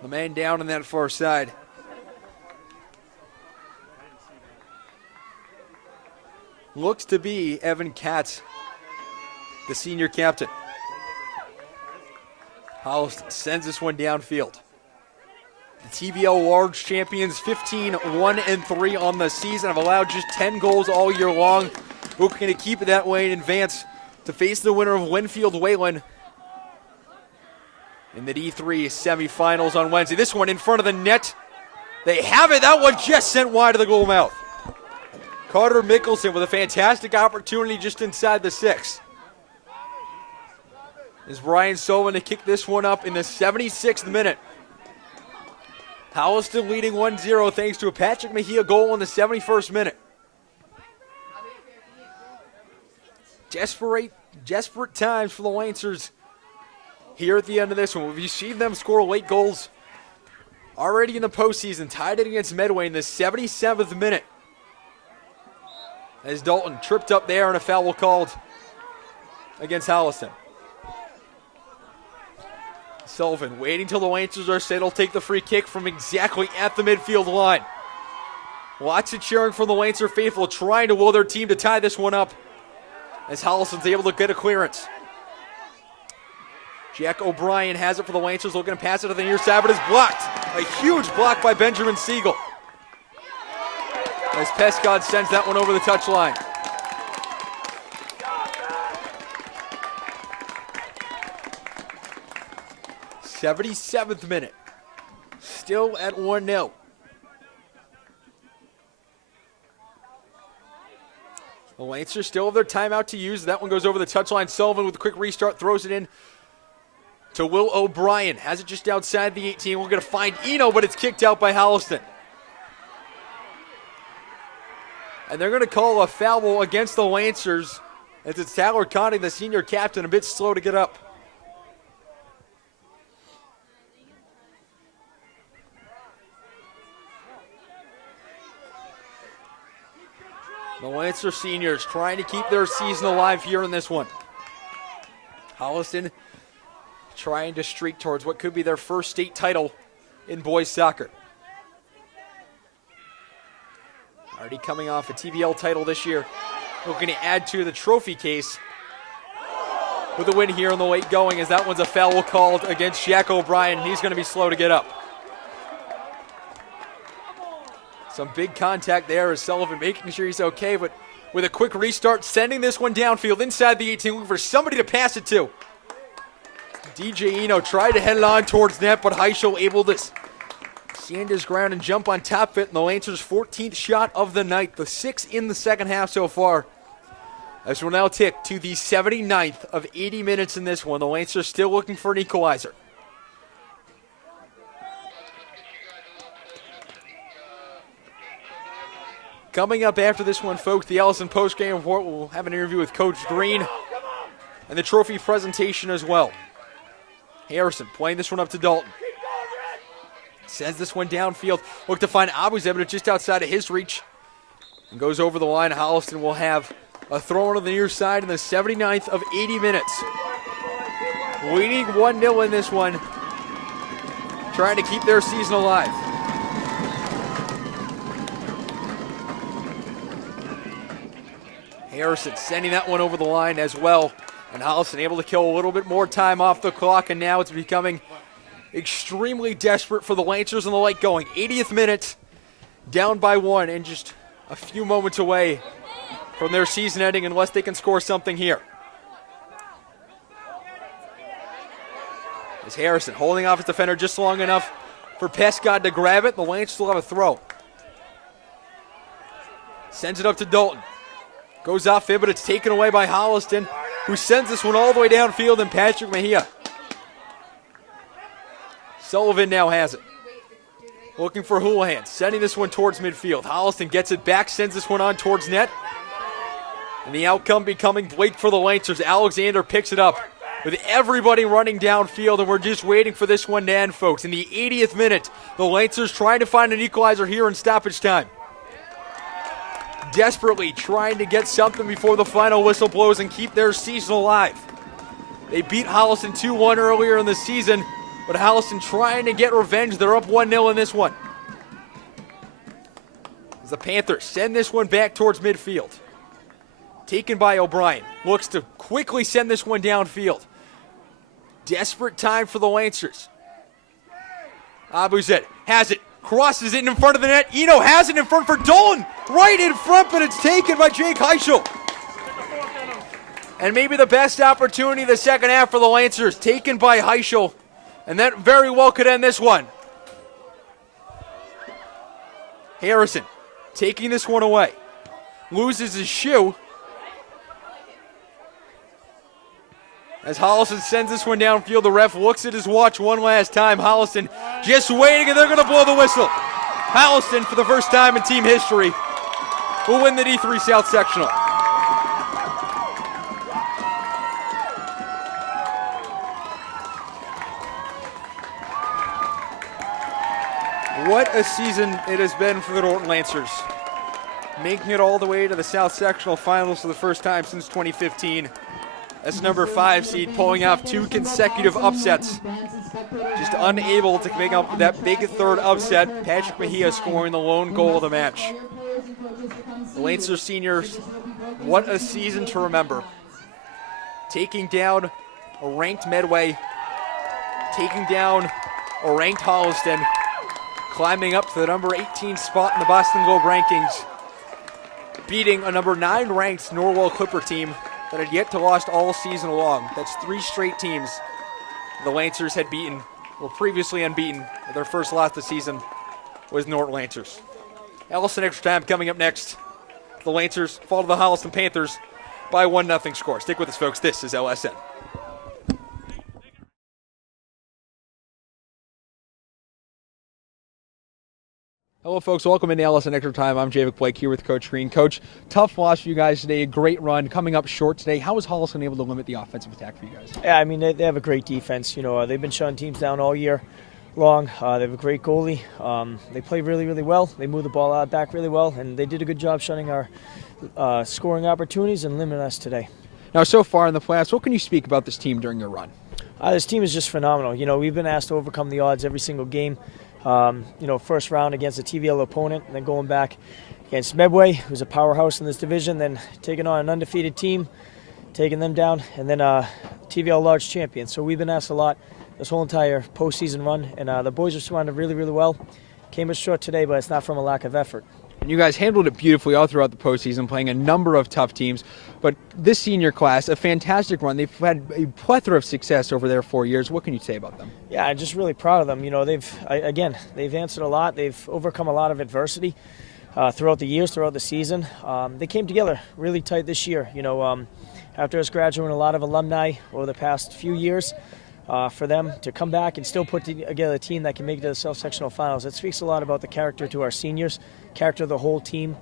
The man down on that far side. Looks to be Evan Katz, the senior captain. Holliston sends this one downfield. The TVL Large champions 15-1-3 on the season, have allowed just 10 goals all year long. Looking to keep it that way and advance to face the winner of Winfield Wayland in the D3 semifinals on Wednesday. This one in front of the net. They have it. That one just sent wide of the goal mouth. Carter Mickelson with a fantastic opportunity just inside the 6. Is Brian Sullivan to kick this one up in the 76th minute. Holliston leading 1-0 thanks to a Patrick Mejia goal in the 71st minute. Desperate times for the Lancers here at the end of this one. We've seen them score late goals already in the postseason. Tied it against Medway in the 77th minute. As Dalton tripped up there and a foul called against Holliston. Sullivan waiting till the Lancers are set. He'll take the free kick from exactly at the midfield line. Lots of cheering from the Lancer faithful, trying to will their team to tie this one up as Holliston's able to get a clearance. Jack O'Brien has it for the Lancers, looking to pass it to the near side, but it's blocked. A huge block by Benjamin Siegel. As Pescod sends that one over the touchline. '77th minute. Still at 1-0. The Lancers still have their timeout to use. That one goes over the touchline. Sullivan with a quick restart throws it in to Will O'Brien. Has it just outside the 18. We're going to find Eno, but it's kicked out by Holliston. And they're going to call a foul against the Lancers as it's Tyler Conning, the senior captain, a bit slow to get up. The Lancer seniors trying to keep their season alive here in this one. Holliston trying to streak towards what could be their first state title in boys soccer. Already coming off a TVL title this year. Looking to add to the trophy case with a win here in the late going, as that one's a foul called against Jack O'Brien, and he's going to be slow to get up. Some big contact there as Sullivan making sure he's okay, but with a quick restart, sending this one downfield inside the 18, looking for somebody to pass it to. DJ Eno tried to head it on towards net, but Heischel able to stand his ground and jump on top of it. And the Lancers' 14th shot of the night, the 6th in the second half so far. As we'll now tick to the 79th of 80 minutes in this one. The Lancers still looking for an equalizer. Coming up after this one, folks, the Ellison postgame report. We'll have an interview with Coach Green and the trophy presentation as well. Harrison playing this one up to Dalton. Sends this one downfield. Look to find Abuzebit just outside of his reach. And goes over the line. Holliston will have a throw on the near side in the 79th of 80 minutes. Leading 1-0 in this one. Trying to keep their season alive. Harrison sending that one over the line as well. And Holliston able to kill a little bit more time off the clock, and now it's becoming extremely desperate for the Lancers in the late going. 80th minute, down by 1, and just a few moments away from their season ending unless they can score something here. As Harrison holding off his defender just long enough for Pescott to grab it. The Lancers will have a throw. Sends it up to Dalton. Goes off it, but it's taken away by Holliston, who sends this one all the way downfield, and Patrick Mejia. Sullivan now has it. Looking for Houlihan, sending this one towards midfield. Holliston gets it back, sends this one on towards net. And the outcome becoming Blake for the Lancers. Alexander picks it up with everybody running downfield, and we're just waiting for this one to end, folks. In the 80th minute, the Lancers trying to find an equalizer here in stoppage time. Desperately trying to get something before the final whistle blows and keep their season alive. They beat Holliston 2-1 earlier in the season, but Holliston trying to get revenge. They're up 1-0 in this one. As the Panthers send this one back towards midfield. Taken by O'Brien. Looks to quickly send this one downfield. Desperate time for the Lancers. Abuzet has it. Crosses it in front of the net. Eno has it in front for Dolan. Right in front, but it's taken by Jake Heischel. And maybe the best opportunity of the second half for the Lancers. Taken by Heischel. And that very well could end this one. Harrison taking this one away. Loses his shoe. As Holliston sends this one downfield, the ref looks at his watch one last time. Holliston just waiting, and they're going to blow the whistle. Holliston, for the first time in team history, will win the D3 South Sectional. What a season it has been for the Norton Lancers. Making it all the way to the South Sectional Finals for the first time since 2015. As number 5 seed, pulling off 2 consecutive upsets. Just unable to make up that big third upset. Patrick Mejia scoring the lone goal of the match. The Lancers seniors, what a season to remember. Taking down a ranked Medway, taking down a ranked Holliston, climbing up to the number 18 spot in the Boston Globe rankings, beating a number 9 ranked Norwell Clipper team that had yet to lost all season long. That's 3 straight teams the Lancers had beaten, were previously unbeaten. Their first loss of the season was Norton Lancers. Ellison extra time coming up next. The Lancers fall to the Holliston Panthers by 1-0 score. Stick with us, folks. This is LSN. Hello, folks. Welcome into Ellison Extra Time. I'm Javik Blake here with Coach Green. Coach, tough loss for you guys today. A great run coming up short today. How was Holliston able to limit the offensive attack for you guys? Yeah, I mean, they have a great defense. You know, they've been shutting teams down all year long. They have a great goalie. They play really, really well. They move the ball out back really well, and they did a good job shutting our scoring opportunities and limiting us today. Now, so far in the playoffs, what can you speak about this team during your run? This team is just phenomenal. You know, we've been asked to overcome the odds every single game. You know, first round against a TVL opponent, and then going back against Medway, who's a powerhouse in this division, then taking on an undefeated team, taking them down, and then TVL large champion. So we've been asked a lot this whole entire postseason run, and the boys responded really, really well. Came up short today, but it's not from a lack of effort. And you guys handled it beautifully all throughout the postseason, playing a number of tough teams. But this senior class, a fantastic run. They've had a plethora of success over their 4 years. What can you say about them? Yeah, I'm just really proud of them. You know, they've answered a lot. They've overcome a lot of adversity throughout the years, throughout the season. They came together really tight this year. You know, after us graduating a lot of alumni over the past few years, for them to come back and still put together a team that can make it to the South Sectional Finals. It speaks a lot about the character to our seniors, character of the whole team,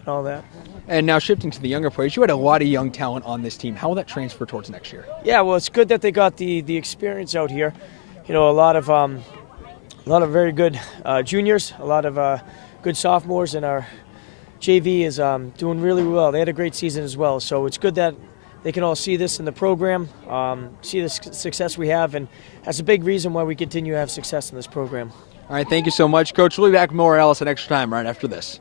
and all that. And now shifting to the younger players, you had a lot of young talent on this team. How will that transfer towards next year? Yeah, well, it's good that they got the experience out here. You know, a lot of very good juniors, a lot of good sophomores, and our JV is doing really well. They had a great season as well, so it's good that they can all see this in the program, see the success we have, and that's a big reason why we continue to have success in this program. All right, thank you so much, Coach. We'll be back with more Ellison Extra Time right after this.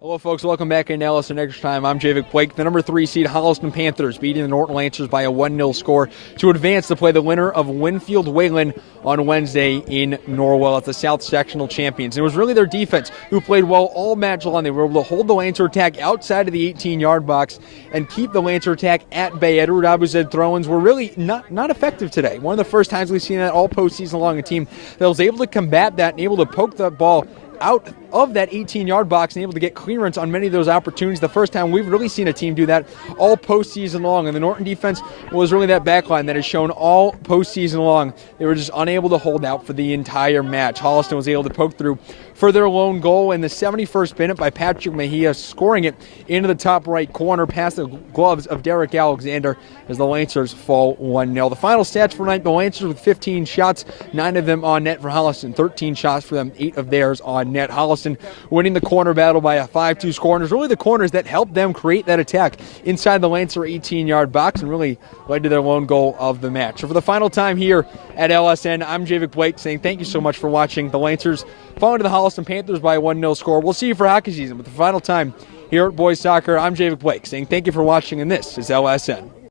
Hello, folks. Welcome back in Ellison Extra Time. I'm Javik Blake. The number 3 seed Holliston Panthers beating the Norton Lancers by a 1-0 score to advance to play the winner of Winfield-Wayland on Wednesday in Norwell at the South Sectional Champions. And it was really their defense who played well all match long. They were able to hold the Lancer attack outside of the 18-yard box and keep the Lancer attack at bay. Edward Abuzed throw-ins were really not effective today. One of the first times we've seen that all postseason long, a team that was able to combat that and able to poke the ball out of that 18-yard box and able to get clearance on many of those opportunities. The first time we've really seen a team do that all postseason long. And the Norton defense was really that backline that has shown all postseason long. They were just unable to hold out for the entire match. Holliston was able to poke through for their lone goal in the 71st minute by Patrick Mejia, scoring it into the top right corner past the gloves of Derek Alexander as the Lancers fall 1-0. The final stats for tonight, the Lancers with 15 shots, 9 of them on net for Holliston, 13 shots for them, 8 of theirs on net. Holliston winning the corner battle by a 5-2 score, and it was really the corners that helped them create that attack inside the Lancer 18-yard box and really led to their lone goal of the match. So for the final time here at LSN, I'm Javik Blake saying thank you so much for watching. The Lancers falling to the Holliston Panthers by a 1-0 score. We'll see you for hockey season. But the final time here at Boys Soccer, I'm Javik Blake saying thank you for watching, and this is LSN.